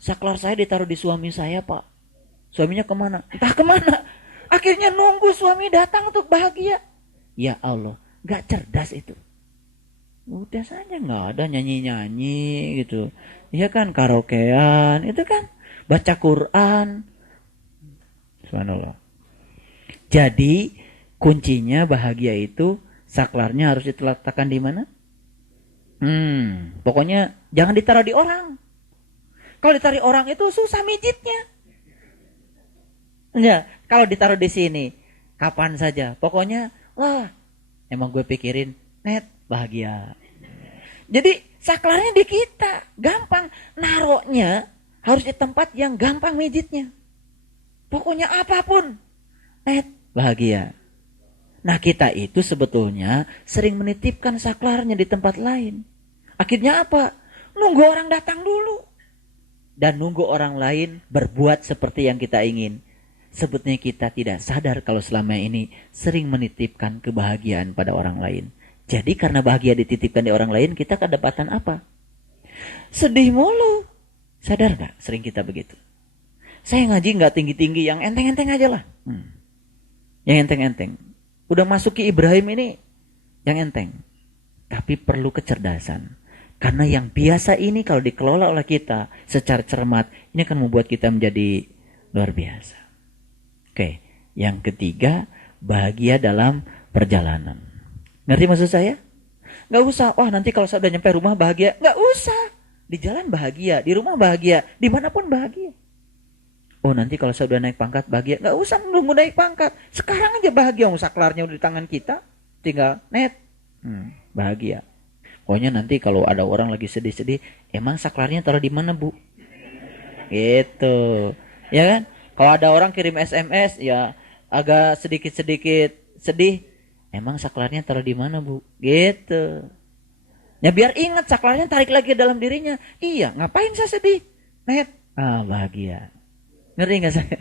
Saklar saya ditaruh di suami saya pak. Suaminya kemana? Entah kemana. Akhirnya nunggu suami datang untuk bahagia. Ya Allah, gak cerdas itu. Udah saja gak ada nyanyi-nyanyi gitu. Iya kan, karaokean, itu kan. Baca Quran. Subhanallah. Jadi kuncinya bahagia itu saklarnya harus diletakkan di mana? Pokoknya jangan ditaruh di orang. Kalau ditaruh orang itu susah mijitnya. Ya, kalau ditaruh di sini kapan saja. Pokoknya wah, emang gue pikirin net bahagia. Jadi saklarnya di kita, gampang naruhnya harus di tempat yang gampang mijitnya. Pokoknya apapun net bahagia. Nah kita itu sebetulnya sering menitipkan saklarnya di tempat lain. Akhirnya apa? Nunggu orang datang dulu. Dan nunggu orang lain berbuat seperti yang kita ingin. Sebetulnya kita tidak sadar kalau selama ini sering menitipkan kebahagiaan pada orang lain. Jadi karena bahagia dititipkan di orang lain, kita kedapatan apa? Sedih mulu. Sadar gak sering kita begitu? Saya ngaji gak tinggi-tinggi, yang enteng-enteng aja lah. Yang enteng-enteng. Udah masuk ke Ibrahim ini yang enteng. Tapi perlu kecerdasan. Karena yang biasa ini kalau dikelola oleh kita secara cermat, ini akan membuat kita menjadi luar biasa. Oke, yang ketiga, bahagia dalam perjalanan. Ngerti maksud saya? Gak usah, wah nanti kalau saya udah nyampe rumah bahagia. Gak usah. Di jalan bahagia, di rumah bahagia, dimanapun bahagia. Oh nanti kalau saya udah naik pangkat bahagia. Gak usah menunggu naik pangkat. Sekarang aja bahagia. Saklarnya udah di tangan kita. Tinggal net. Bahagia. Pokoknya nanti kalau ada orang lagi sedih-sedih. Emang saklarnya taruh di mana bu? Gitu. Ya kan? Kalau ada orang kirim SMS ya agak sedikit-sedikit sedih, emang saklarnya taruh di mana, Bu? Gitu. Ya biar ingat saklarnya tarik lagi ke dalam dirinya. Iya, ngapain saya sedih? Net. Bahagia. Ngerti nggak saya?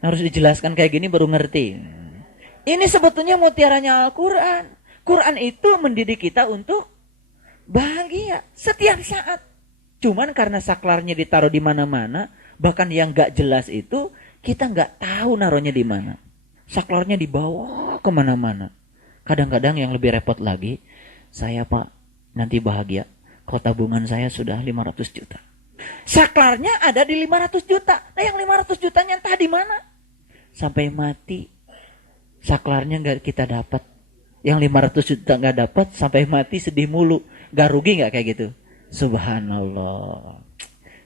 Harus dijelaskan kayak gini baru ngerti. Ini sebetulnya mutiaranya Al-Quran. Quran itu mendidik kita untuk bahagia setiap saat. Cuman karena saklarnya ditaruh di mana-mana, bahkan yang gak jelas itu kita gak tahu naruhnya di mana. Saklarnya dibawa kemana-mana. Kadang-kadang yang lebih repot lagi, saya Pak nanti bahagia kalau tabungan saya sudah 500 juta. Saklarnya ada di 500 juta. Nah yang 500 jutanya entah di mana. Sampai mati saklarnya gak kita dapat. Yang 500 juta gak dapat sampai mati sedih mulu. Gak rugi gak kayak gitu? Subhanallah.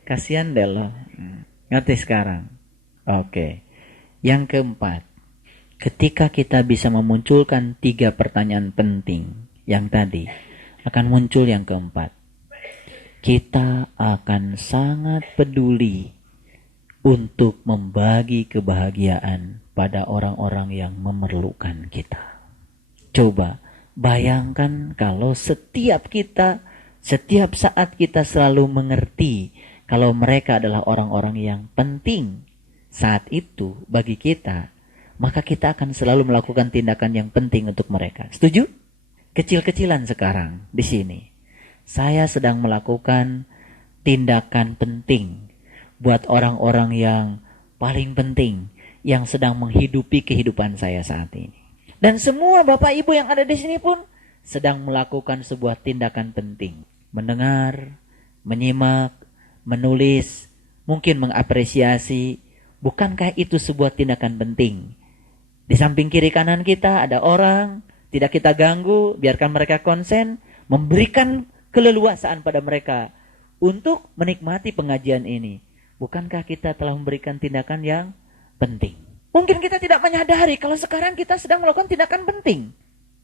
Kasihan deh lo. Ngerti sekarang? Oke. Yang keempat. Ketika kita bisa memunculkan 3 pertanyaan penting yang tadi, akan muncul yang keempat. Kita akan sangat peduli untuk membagi kebahagiaan pada orang-orang yang memerlukan kita. Coba bayangkan kalau setiap saat kita selalu mengerti kalau mereka adalah orang-orang yang penting saat itu bagi kita, maka kita akan selalu melakukan tindakan yang penting untuk mereka. Setuju? Kecil-kecilan sekarang di sini. Saya sedang melakukan tindakan penting buat orang-orang yang paling penting yang sedang menghidupi kehidupan saya saat ini. Dan semua Bapak Ibu yang ada di sini pun sedang melakukan sebuah tindakan penting. Mendengar, menyimak, menulis, mungkin mengapresiasi. Bukankah itu sebuah tindakan penting? Di samping kiri kanan kita ada orang, tidak kita ganggu, biarkan mereka konsen, memberikan keleluasaan pada mereka untuk menikmati pengajian ini. Bukankah kita telah memberikan tindakan yang penting? Mungkin kita tidak menyadari kalau sekarang kita sedang melakukan tindakan penting.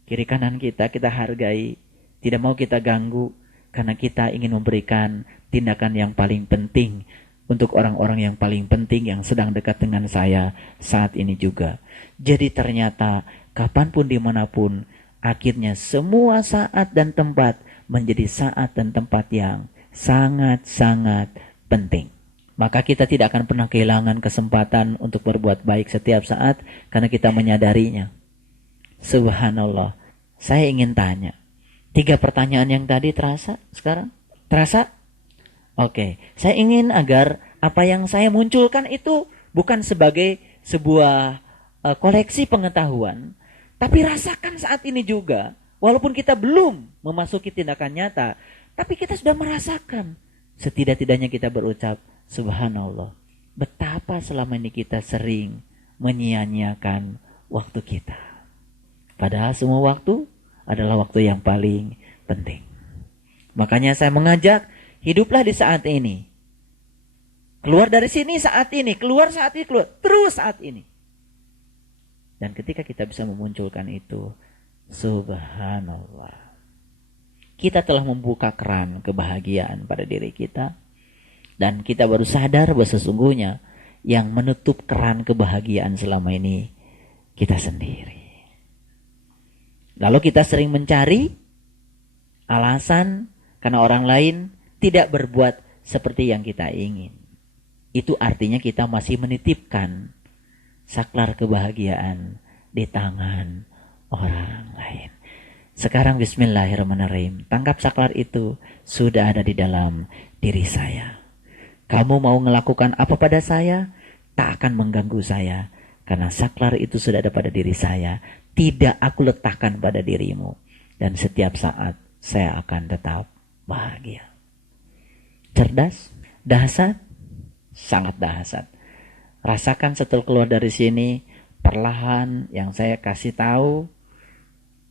Kiri kanan kita hargai, tidak mau kita ganggu, karena kita ingin memberikan tindakan yang paling penting untuk orang-orang yang paling penting yang sedang dekat dengan saya saat ini juga. Jadi ternyata kapanpun dimanapun, akhirnya semua saat dan tempat menjadi saat dan tempat yang sangat-sangat penting. Maka kita tidak akan pernah kehilangan kesempatan untuk berbuat baik setiap saat karena kita menyadarinya. Subhanallah. Saya ingin tanya, 3 pertanyaan yang tadi terasa sekarang? Terasa? Oke. Saya ingin agar apa yang saya munculkan itu bukan sebagai sebuah koleksi pengetahuan, tapi rasakan saat ini juga. Walaupun kita belum memasuki tindakan nyata, tapi kita sudah merasakan. Setidak-tidaknya kita berucap, Subhanallah, betapa selama ini kita sering menyia-nyiakan waktu kita. Padahal semua waktu adalah waktu yang paling penting. Makanya saya mengajak, hiduplah di saat ini. Keluar dari sini saat ini, keluar saat ini, keluar terus saat ini. Dan ketika kita bisa memunculkan itu, Subhanallah, kita telah membuka keran kebahagiaan pada diri kita. Dan kita baru sadar bahwa sesungguhnya yang menutup keran kebahagiaan selama ini kita sendiri. Lalu kita sering mencari alasan karena orang lain tidak berbuat seperti yang kita ingin. Itu artinya kita masih menitipkan saklar kebahagiaan di tangan orang lain. Sekarang bismillahirrahmanirrahim. Tangkap saklar itu sudah ada di dalam diri saya. Kamu mau melakukan apa pada saya, tak akan mengganggu saya. Karena saklar itu sudah ada pada diri saya. Tidak aku letakkan pada dirimu. Dan setiap saat saya akan tetap bahagia. Cerdas? Dahsyat? Sangat dahsyat. Rasakan setelah keluar dari sini, perlahan yang saya kasih tahu,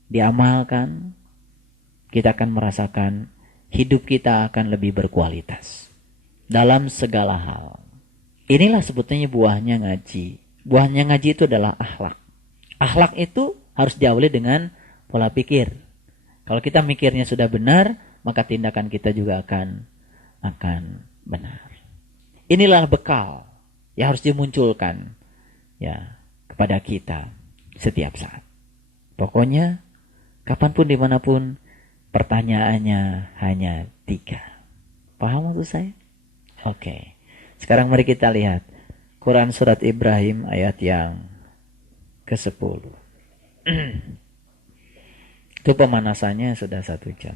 diamalkan, kita akan merasakan hidup kita akan lebih berkualitas. Dalam segala hal. Inilah sebetulnya buahnya ngaji. Buahnya ngaji itu adalah akhlak. Akhlak itu harus diawali dengan pola pikir. Kalau kita mikirnya sudah benar, maka tindakan kita juga akan benar. Inilah bekal yang harus dimunculkan ya kepada kita setiap saat. Pokoknya kapanpun dimanapun pertanyaannya hanya 3. Paham maksud saya? Oke. Sekarang mari kita lihat Quran surat Ibrahim ayat yang ke-10. Itu pemanasannya sudah 1 jam.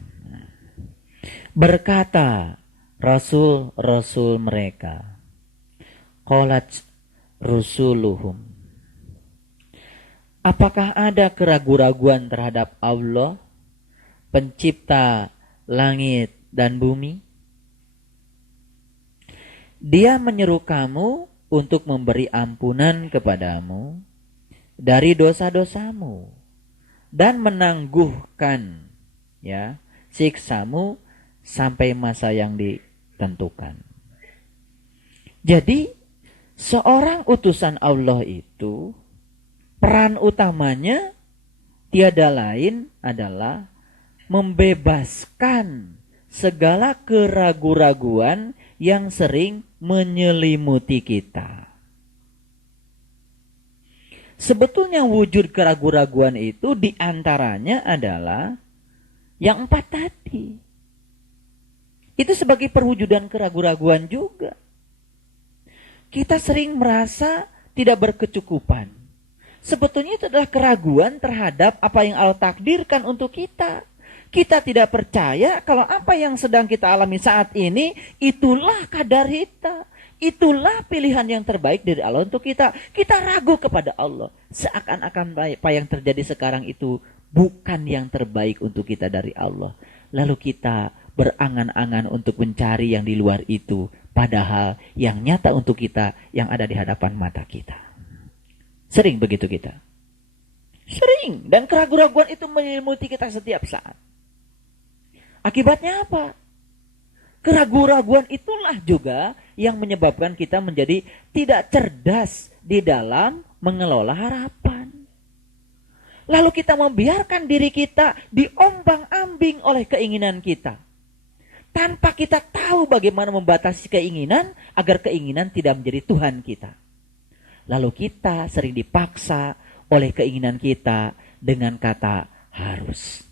Berkata Rasul-Rasul mereka, qalat rusuluhum, apakah ada keraguan-raguan terhadap Allah, pencipta langit dan bumi? Dia menyeru kamu untuk memberi ampunan kepadamu dari dosa-dosamu dan menangguhkan ya siksamu sampai masa yang ditentukan. Jadi seorang utusan Allah itu peran utamanya tiada lain adalah membebaskan segala keraguan-raguan yang sering menyelimuti kita. Sebetulnya wujud keraguan-raguan itu diantaranya adalah yang 4 tadi. Itu sebagai perwujudan keraguan-raguan juga. Kita sering merasa tidak berkecukupan. Sebetulnya itu adalah keraguan terhadap apa yang Allah takdirkan untuk kita. Kita tidak percaya kalau apa yang sedang kita alami saat ini, itulah kadar kita. Itulah pilihan yang terbaik dari Allah untuk kita. Kita ragu kepada Allah. Seakan-akan apa yang terjadi sekarang itu bukan yang terbaik untuk kita dari Allah. Lalu kita berangan-angan untuk mencari yang di luar itu. Padahal yang nyata untuk kita yang ada di hadapan mata kita. Sering begitu kita. Sering. Dan keraguan-raguan itu menyelimuti kita setiap saat. Akibatnya apa? Keraguan-raguan itulah juga yang menyebabkan kita menjadi tidak cerdas di dalam mengelola harapan. Lalu kita membiarkan diri kita diombang-ambing oleh keinginan kita. Tanpa kita tahu bagaimana membatasi keinginan agar keinginan tidak menjadi Tuhan kita. Lalu kita sering dipaksa oleh keinginan kita dengan kata harus.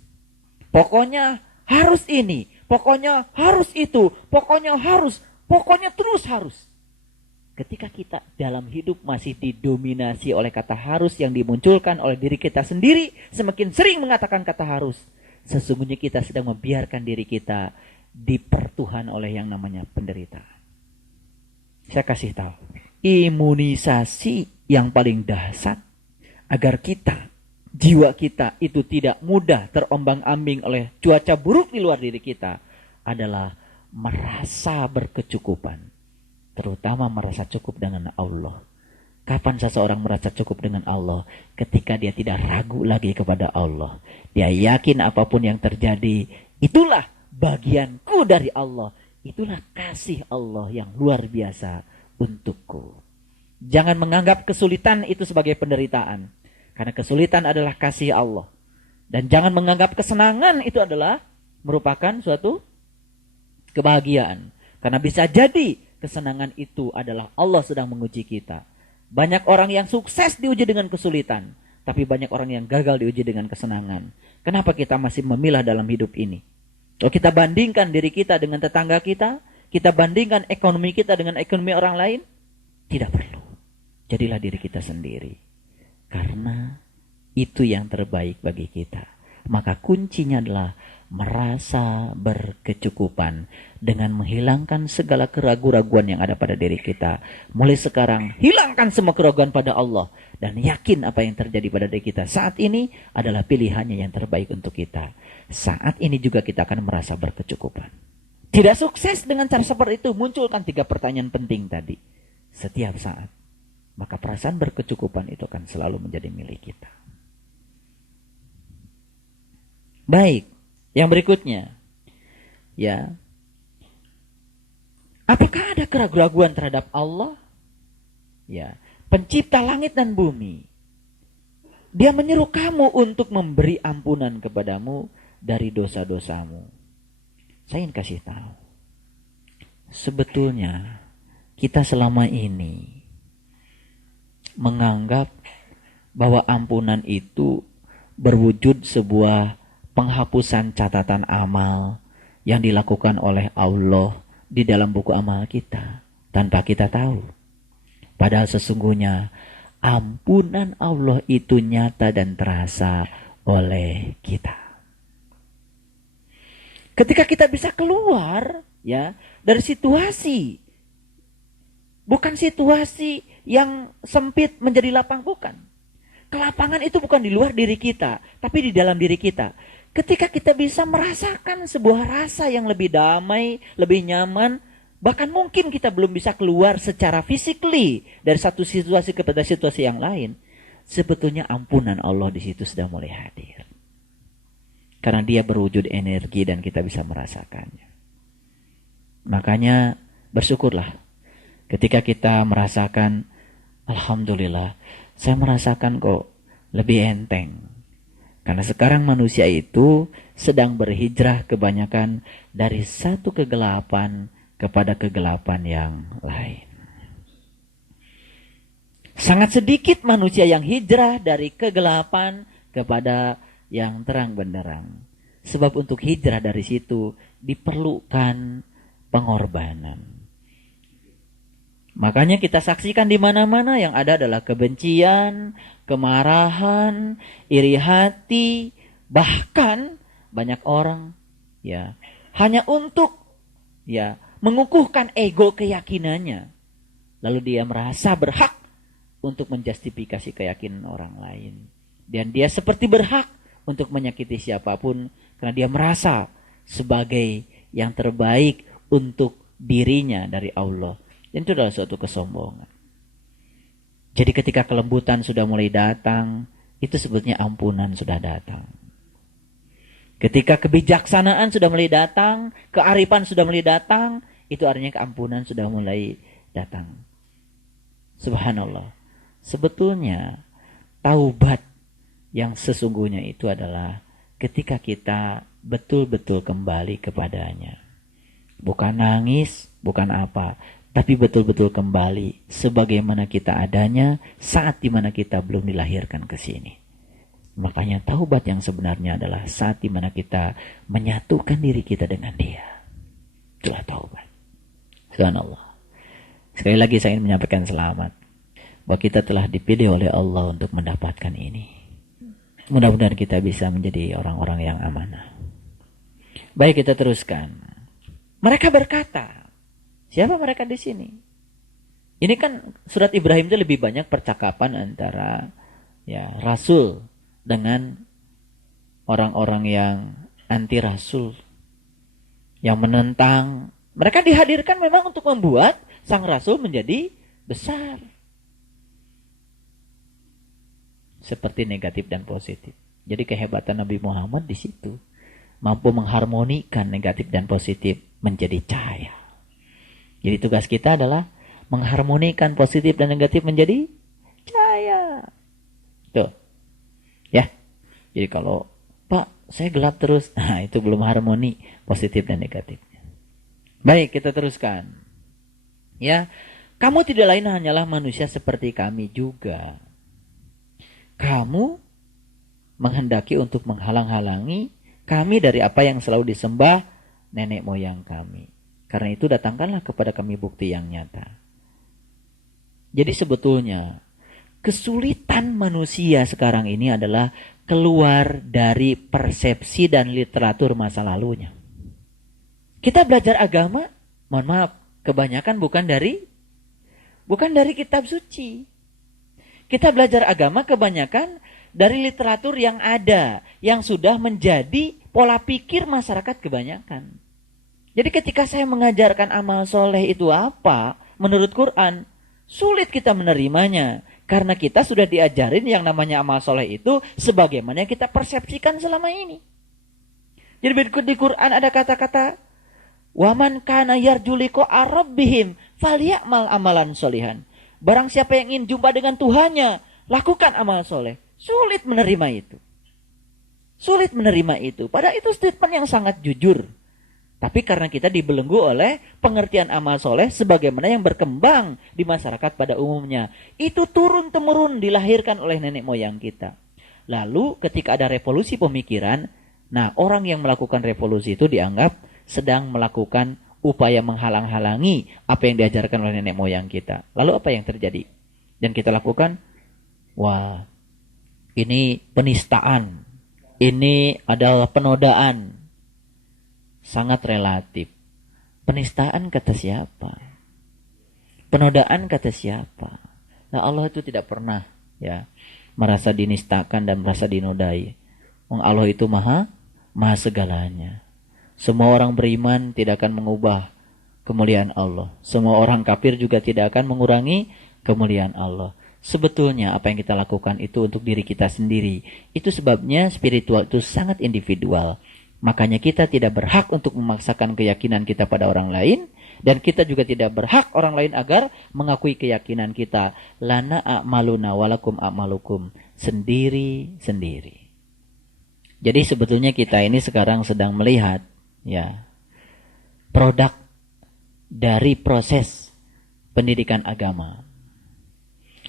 Pokoknya harus ini, pokoknya harus itu, pokoknya terus harus. Ketika kita dalam hidup masih didominasi oleh kata harus yang dimunculkan oleh diri kita sendiri, semakin sering mengatakan kata harus, sesungguhnya kita sedang membiarkan diri kita dipertuhan oleh yang namanya penderitaan. Saya kasih tahu, imunisasi yang paling dahsyat agar kita, jiwa kita itu tidak mudah terombang-ambing oleh cuaca buruk di luar diri kita adalah merasa berkecukupan. Terutama merasa cukup dengan Allah. Kapan seseorang merasa cukup dengan Allah? Ketika dia tidak ragu lagi kepada Allah. Dia yakin apapun yang terjadi, itulah bagianku dari Allah. Itulah kasih Allah yang luar biasa untukku. Jangan menganggap kesulitan itu sebagai penderitaan. Karena kesulitan adalah kasih Allah. Dan jangan menganggap kesenangan itu adalah merupakan suatu kebahagiaan. Karena bisa jadi kesenangan itu adalah Allah sedang menguji kita. Banyak orang yang sukses diuji dengan kesulitan. Tapi banyak orang yang gagal diuji dengan kesenangan. Kenapa kita masih memilah dalam hidup ini? Kalau kita bandingkan diri kita dengan tetangga kita, kita bandingkan ekonomi kita dengan ekonomi orang lain, tidak perlu. Jadilah diri kita sendiri. Karena itu yang terbaik bagi kita. Maka kuncinya adalah merasa berkecukupan dengan menghilangkan segala keraguan-raguan yang ada pada diri kita. Mulai sekarang, hilangkan semua keraguan pada Allah. Dan yakin apa yang terjadi pada diri kita saat ini adalah pilihannya yang terbaik untuk kita. Saat ini juga kita akan merasa berkecukupan. Tidak sukses dengan cara seperti itu, munculkan 3 pertanyaan penting tadi. Setiap saat. Maka perasaan berkecukupan itu akan selalu menjadi milik kita. Baik, yang berikutnya. Ya. Apakah ada keraguan-raguan terhadap Allah? Ya, pencipta langit dan bumi. Dia menyeru kamu untuk memberi ampunan kepadamu dari dosa-dosamu. Saya ingin kasih tahu. Sebetulnya kita selama ini menganggap bahwa ampunan itu berwujud sebuah penghapusan catatan amal yang dilakukan oleh Allah di dalam buku amal kita tanpa kita tahu. Padahal sesungguhnya ampunan Allah itu nyata dan terasa oleh kita. Ketika kita bisa keluar ya dari situasi, bukan situasi yang sempit menjadi lapang, bukan. Kelapangan itu bukan di luar diri kita, tapi di dalam diri kita. Ketika kita bisa merasakan sebuah rasa yang lebih damai, lebih nyaman, bahkan mungkin kita belum bisa keluar secara physically dari satu situasi kepada situasi yang lain, sebetulnya ampunan Allah di situ sudah mulai hadir. Karena dia berwujud energi dan kita bisa merasakannya. Makanya bersyukurlah ketika kita merasakan, alhamdulillah, saya merasakan kok lebih enteng. Karena sekarang manusia itu sedang berhijrah kebanyakan dari satu kegelapan kepada kegelapan yang lain. Sangat sedikit manusia yang hijrah dari kegelapan kepada yang terang benderang. Sebab untuk hijrah dari situ diperlukan pengorbanan. Makanya kita saksikan di mana-mana yang ada adalah kebencian, kemarahan, iri hati, bahkan banyak orang ya hanya untuk ya mengukuhkan ego keyakinannya. Lalu dia merasa berhak untuk menjustifikasi keyakinan orang lain. Dan dia seperti berhak untuk menyakiti siapapun karena dia merasa sebagai yang terbaik untuk dirinya dari Allah. Dan itu adalah suatu kesombongan. Jadi ketika kelembutan sudah mulai datang, itu sebetulnya ampunan sudah datang. Ketika kebijaksanaan sudah mulai datang, kearifan sudah mulai datang, itu artinya keampunan sudah mulai datang. Subhanallah. Sebetulnya taubat yang sesungguhnya itu adalah ketika kita betul-betul kembali kepadanya. Bukan nangis, bukan apa, tapi betul-betul kembali sebagaimana kita adanya saat dimana kita belum dilahirkan ke sini. Makanya taubat yang sebenarnya adalah saat dimana kita menyatukan diri kita dengan Dia. Itulah taubat. Subhanallah. Sekali lagi saya ingin menyampaikan selamat bahwa kita telah dipilih oleh Allah untuk mendapatkan ini. Mudah-mudahan kita bisa menjadi orang-orang yang amanah. Baik, kita teruskan. Mereka berkata, siapa mereka di sini? Ini kan surat Ibrahim itu lebih banyak percakapan antara ya Rasul dengan orang-orang yang anti Rasul, yang menentang. Mereka dihadirkan memang untuk membuat sang Rasul menjadi besar. Seperti negatif dan positif. Jadi kehebatan Nabi Muhammad di situ. Mampu mengharmonikan negatif dan positif menjadi cahaya. Jadi tugas kita adalah mengharmonikan positif dan negatif menjadi cahaya. Tuh. Ya. Jadi kalau, Pak, saya gelap terus. Nah, itu belum harmoni positif dan negatifnya. Baik, kita teruskan. Ya. Kamu tidak lain hanyalah manusia seperti kami juga. Kamu menghendaki untuk menghalang-halangi kami dari apa yang selalu disembah nenek moyang kami. Karena itu datangkanlah kepada kami bukti yang nyata. Jadi sebetulnya kesulitan manusia sekarang ini adalah keluar dari persepsi dan literatur masa lalunya. Kita belajar agama, mohon maaf, kebanyakan bukan dari kitab suci. Kita belajar agama kebanyakan dari literatur yang ada, yang sudah menjadi pola pikir masyarakat kebanyakan. Jadi ketika saya mengajarkan amal soleh itu apa, menurut Quran, sulit kita menerimanya. Karena kita sudah diajarin yang namanya amal soleh itu sebagaimana yang kita persepsikan selama ini. Jadi di Quran ada kata-kata, Waman kana yarju liqa'a rabbihim falyamal amalan solihan. Barang siapa yang ingin jumpa dengan Tuhannya, lakukan amal soleh. Sulit menerima itu. Sulit menerima itu. Padahal itu statement yang sangat jujur. Tapi karena kita dibelenggu oleh pengertian amal soleh sebagaimana yang berkembang di masyarakat pada umumnya. Itu turun-temurun dilahirkan oleh nenek moyang kita. Lalu ketika ada revolusi pemikiran, nah orang yang melakukan revolusi itu dianggap sedang melakukan upaya menghalang-halangi apa yang diajarkan oleh nenek moyang kita. Lalu apa yang terjadi? Dan kita lakukan, wah ini penistaan, ini adalah penodaan. Sangat relatif. Penistaan kata siapa? Penodaan kata siapa? Nah Allah itu tidak pernah ya merasa dinistakan dan merasa dinodai. Allah itu maha segalanya. Semua orang beriman tidak akan mengubah kemuliaan Allah. Semua orang kafir juga tidak akan mengurangi kemuliaan Allah. Sebetulnya apa yang kita lakukan itu untuk diri kita sendiri. Itu sebabnya spiritual itu sangat individual. Makanya kita tidak berhak untuk memaksakan keyakinan kita pada orang lain. Dan kita juga tidak berhak orang lain agar mengakui keyakinan kita. Lana a'maluna walakum a'malukum. Sendiri-sendiri. Jadi sebetulnya kita ini sekarang sedang melihat ya produk dari proses pendidikan agama.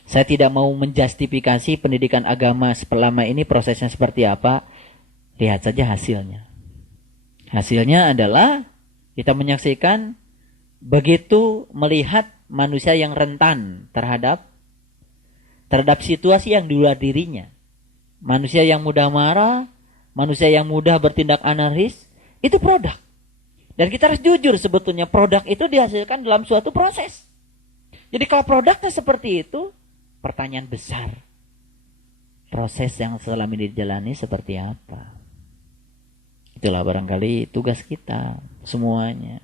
Saya tidak mau menjustifikasi pendidikan agama selama ini prosesnya seperti apa. Lihat saja hasilnya. Hasilnya adalah kita menyaksikan begitu melihat manusia yang rentan terhadap situasi yang di luar dirinya. Manusia yang mudah marah, manusia yang mudah bertindak anarkis, itu produk. Dan kita harus jujur sebetulnya produk itu dihasilkan dalam suatu proses. Jadi kalau produknya seperti itu, pertanyaan besar. Proses yang selama ini dijalani seperti apa? Itulah barangkali tugas kita semuanya.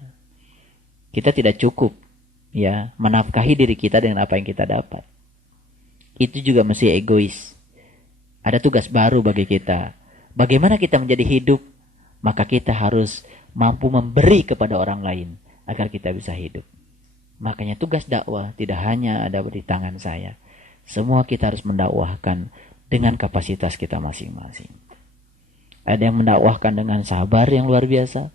Kita tidak cukup ya menafkahi diri kita dengan apa yang kita dapat. Itu juga mesti egois. Ada tugas baru bagi kita. Bagaimana kita menjadi hidup? Maka kita harus mampu memberi kepada orang lain agar kita bisa hidup. Makanya tugas dakwah tidak hanya ada di tangan saya. Semua kita harus mendakwahkan dengan kapasitas kita masing-masing. Ada yang mendakwahkan dengan sabar yang luar biasa.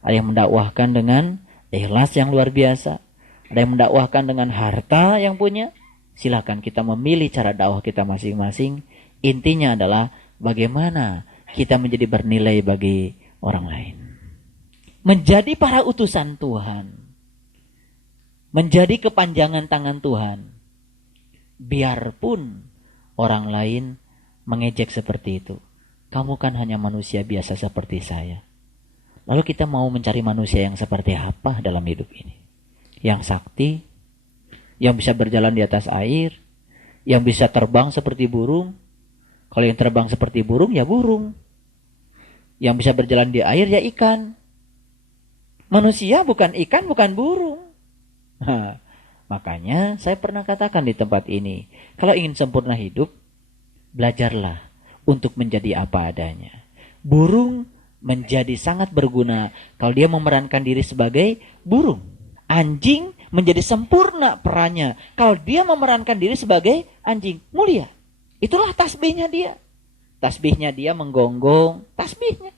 Ada yang mendakwahkan dengan ikhlas yang luar biasa. Ada yang mendakwahkan dengan harta yang punya. Silakan kita memilih cara dakwah kita masing-masing. Intinya adalah bagaimana kita menjadi bernilai bagi orang lain. Menjadi para utusan Tuhan. Menjadi kepanjangan tangan Tuhan. Biarpun orang lain mengejek seperti itu. Kamu kan hanya manusia biasa seperti saya. Lalu kita mau mencari manusia yang seperti apa dalam hidup ini? Yang sakti, yang bisa berjalan di atas air, yang bisa terbang seperti burung. Kalau yang terbang seperti burung, ya burung. Yang bisa berjalan di air, ya ikan. Manusia bukan ikan, bukan burung. Nah, makanya saya pernah katakan di tempat ini, kalau ingin sempurna hidup, belajarlah untuk menjadi apa adanya. Burung menjadi sangat berguna kalau dia memerankan diri sebagai burung. Anjing menjadi sempurna perannya kalau dia memerankan diri sebagai anjing. Mulia. Itulah tasbihnya dia. Tasbihnya dia menggonggong tasbihnya.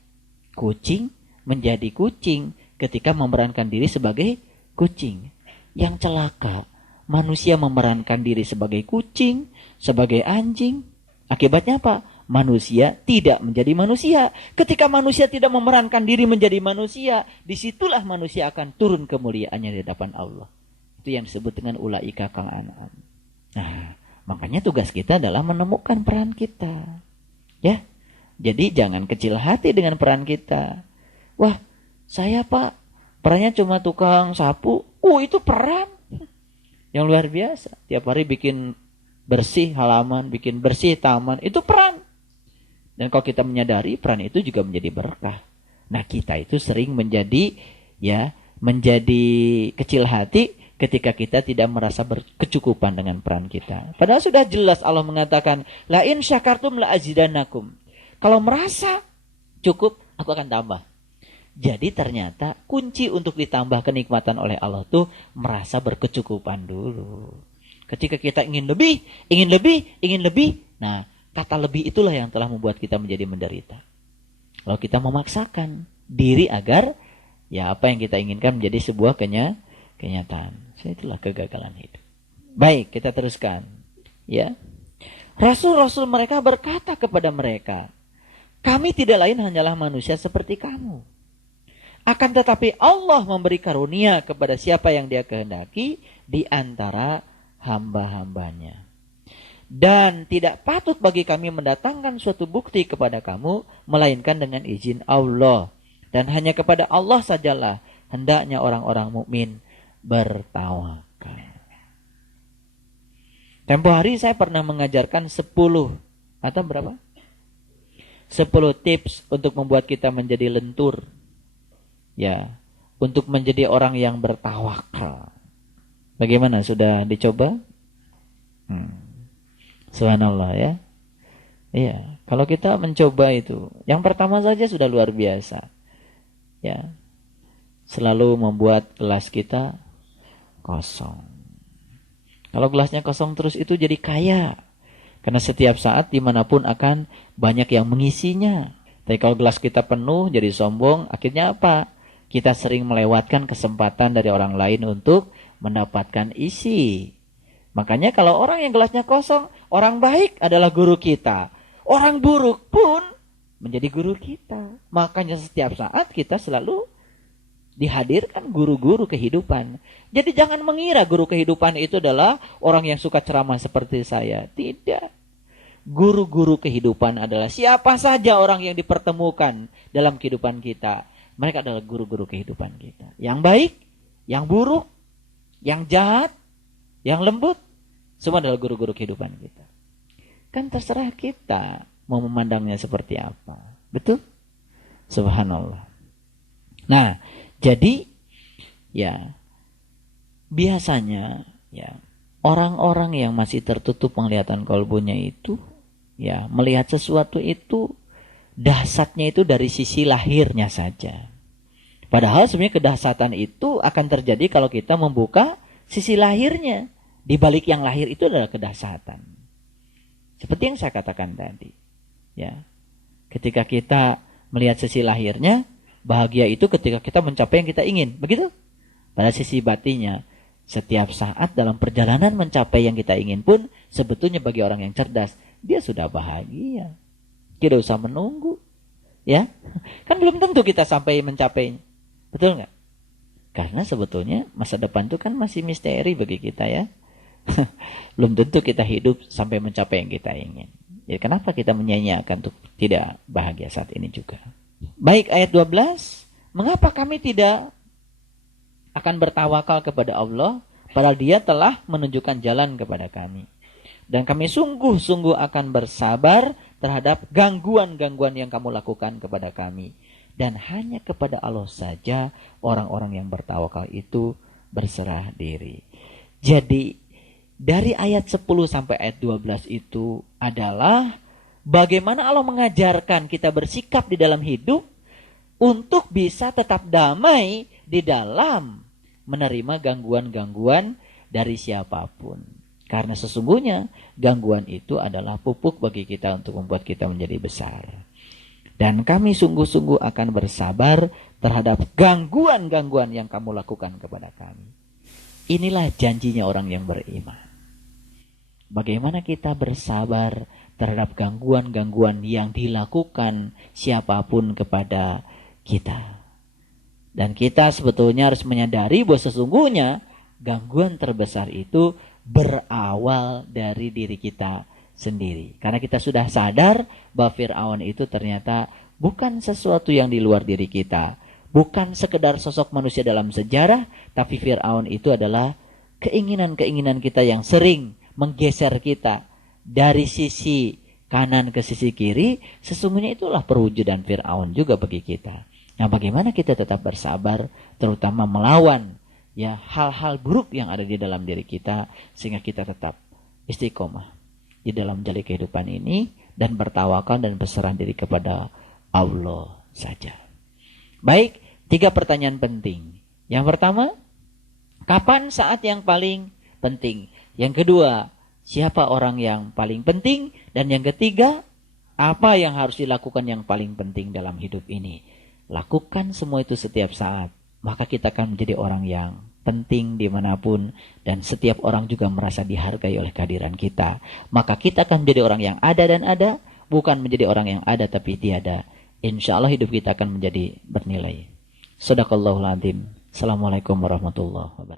Kucing menjadi kucing ketika memerankan diri sebagai kucing. Yang celaka, manusia memerankan diri sebagai kucing, sebagai anjing. Akibatnya apa? Manusia tidak menjadi manusia. Ketika manusia tidak memerankan diri menjadi manusia, disitulah manusia akan turun kemuliaannya di hadapan Allah. Itu yang disebut dengan ulaika kal an'am. Nah, makanya tugas kita adalah menemukan peran kita. Ya. Jadi jangan kecil hati dengan peran kita. Wah, saya Pak, perannya cuma tukang sapu. Itu peran yang luar biasa. Tiap hari bikin bersih halaman, bikin bersih taman, itu peran. Dan kalau kita menyadari peran itu juga menjadi berkah. Nah, kita itu sering menjadi kecil hati ketika kita tidak merasa berkecukupan dengan peran kita. Padahal sudah jelas Allah mengatakan, la in syakartum la azidannakum. Kalau merasa cukup, aku akan tambah. Jadi ternyata kunci untuk ditambah kenikmatan oleh Allah tuh merasa berkecukupan dulu. Ketika kita ingin lebih, nah, kata lebih itulah yang telah membuat kita menjadi menderita. Kalau kita memaksakan diri agar Ya, apa yang kita inginkan menjadi sebuah kenyataan. Itulah kegagalan hidup. Baik, kita teruskan. Ya. Rasul-rasul mereka berkata kepada mereka, kami tidak lain hanyalah manusia seperti kamu. Akan tetapi Allah memberi karunia kepada siapa yang Dia kehendaki di antara hamba-hambanya. Dan tidak patut bagi kami mendatangkan suatu bukti kepada kamu, melainkan dengan izin Allah. Dan hanya kepada Allah sajalah hendaknya orang-orang mukmin bertawakal. Tempo hari saya pernah mengajarkan 10 atau berapa? 10 tips untuk membuat kita menjadi lentur. Ya, untuk menjadi orang yang bertawakal. Bagaimana, sudah dicoba? Subhanallah ya. Iya, kalau kita mencoba itu, yang pertama saja sudah luar biasa. Ya. Selalu membuat gelas kita kosong. Kalau gelasnya kosong terus itu jadi kaya. Karena setiap saat dimanapun akan banyak yang mengisinya. Tapi kalau gelas kita penuh jadi sombong, akhirnya apa? Kita sering melewatkan kesempatan dari orang lain untuk mendapatkan isi. Makanya kalau orang yang gelasnya kosong, orang baik adalah guru kita. Orang buruk pun menjadi guru kita. Makanya setiap saat kita selalu dihadirkan guru-guru kehidupan. Jadi jangan mengira guru kehidupan itu adalah orang yang suka ceramah seperti saya. Tidak. Guru-guru kehidupan adalah siapa saja orang yang dipertemukan dalam kehidupan kita. Mereka adalah guru-guru kehidupan kita. Yang baik, yang buruk, yang jahat, yang lembut, semua adalah guru-guru kehidupan kita. Kan terserah kita mau memandangnya seperti apa. Betul? Subhanallah. Nah, jadi ya biasanya ya orang-orang yang masih tertutup penglihatan kolbunya itu ya melihat sesuatu itu dahsyatnya itu dari sisi lahirnya saja. Padahal sebenarnya kedahsyatan itu akan terjadi kalau kita membuka sisi lahirnya. Di balik yang lahir itu adalah kedahsyatan. Seperti yang saya katakan tadi. Ya. Ketika kita melihat sisi lahirnya, bahagia itu ketika kita mencapai yang kita ingin. Begitu? Pada sisi batinnya, setiap saat dalam perjalanan mencapai yang kita ingin pun, sebetulnya bagi orang yang cerdas, dia sudah bahagia. Tidak usah menunggu. Ya, kan belum tentu kita sampai mencapainya. Betul nggak? Karena sebetulnya masa depan itu kan masih misteri bagi kita ya. Belum tentu kita hidup sampai mencapai yang kita ingin. Jadi kenapa kita menyanyiakan untuk tidak bahagia saat ini juga? Baik, ayat 12. Mengapa kami tidak akan bertawakal kepada Allah, padahal Dia telah menunjukkan jalan kepada kami. Dan kami sungguh-sungguh akan bersabar terhadap gangguan-gangguan yang kamu lakukan kepada kami. Dan hanya kepada Allah saja orang-orang yang bertawakal itu berserah diri. Jadi dari ayat 10 sampai ayat 12 itu adalah bagaimana Allah mengajarkan kita bersikap di dalam hidup untuk bisa tetap damai di dalam menerima gangguan-gangguan dari siapapun. Karena sesungguhnya gangguan itu adalah pupuk bagi kita untuk membuat kita menjadi besar. Dan kami sungguh-sungguh akan bersabar terhadap gangguan-gangguan yang kamu lakukan kepada kami. Inilah janjinya orang yang beriman. Bagaimana kita bersabar terhadap gangguan-gangguan yang dilakukan siapapun kepada kita. Dan kita sebetulnya harus menyadari bahwa sesungguhnya gangguan terbesar itu berawal dari diri kita sendiri. Karena kita sudah sadar bahwa Fir'aun itu ternyata bukan sesuatu yang di luar diri kita. Bukan sekedar sosok manusia dalam sejarah, tapi Fir'aun itu adalah keinginan-keinginan kita yang sering menggeser kita dari sisi kanan ke sisi kiri. Sesungguhnya itulah perwujudan Fir'aun juga bagi kita. Nah, bagaimana kita tetap bersabar, terutama melawan ya hal-hal buruk yang ada di dalam diri kita, sehingga kita tetap istiqomah di dalam menjalani kehidupan ini dan bertawakal dan berserah diri kepada Allah saja. Baik, 3 pertanyaan penting. Yang pertama, kapan saat yang paling penting? Yang kedua, siapa orang yang paling penting? Dan yang ketiga, apa yang harus dilakukan yang paling penting dalam hidup ini? Lakukan semua itu setiap saat. maka kita akan menjadi orang yang penting dimanapun, dan setiap orang juga merasa dihargai oleh kehadiran kita. Maka kita akan menjadi orang yang ada dan ada, bukan menjadi orang yang ada tapi tiada. Insya Allah hidup kita akan menjadi bernilai. Shadaqallahul adzim. Assalamualaikum warahmatullahi wabarakatuh.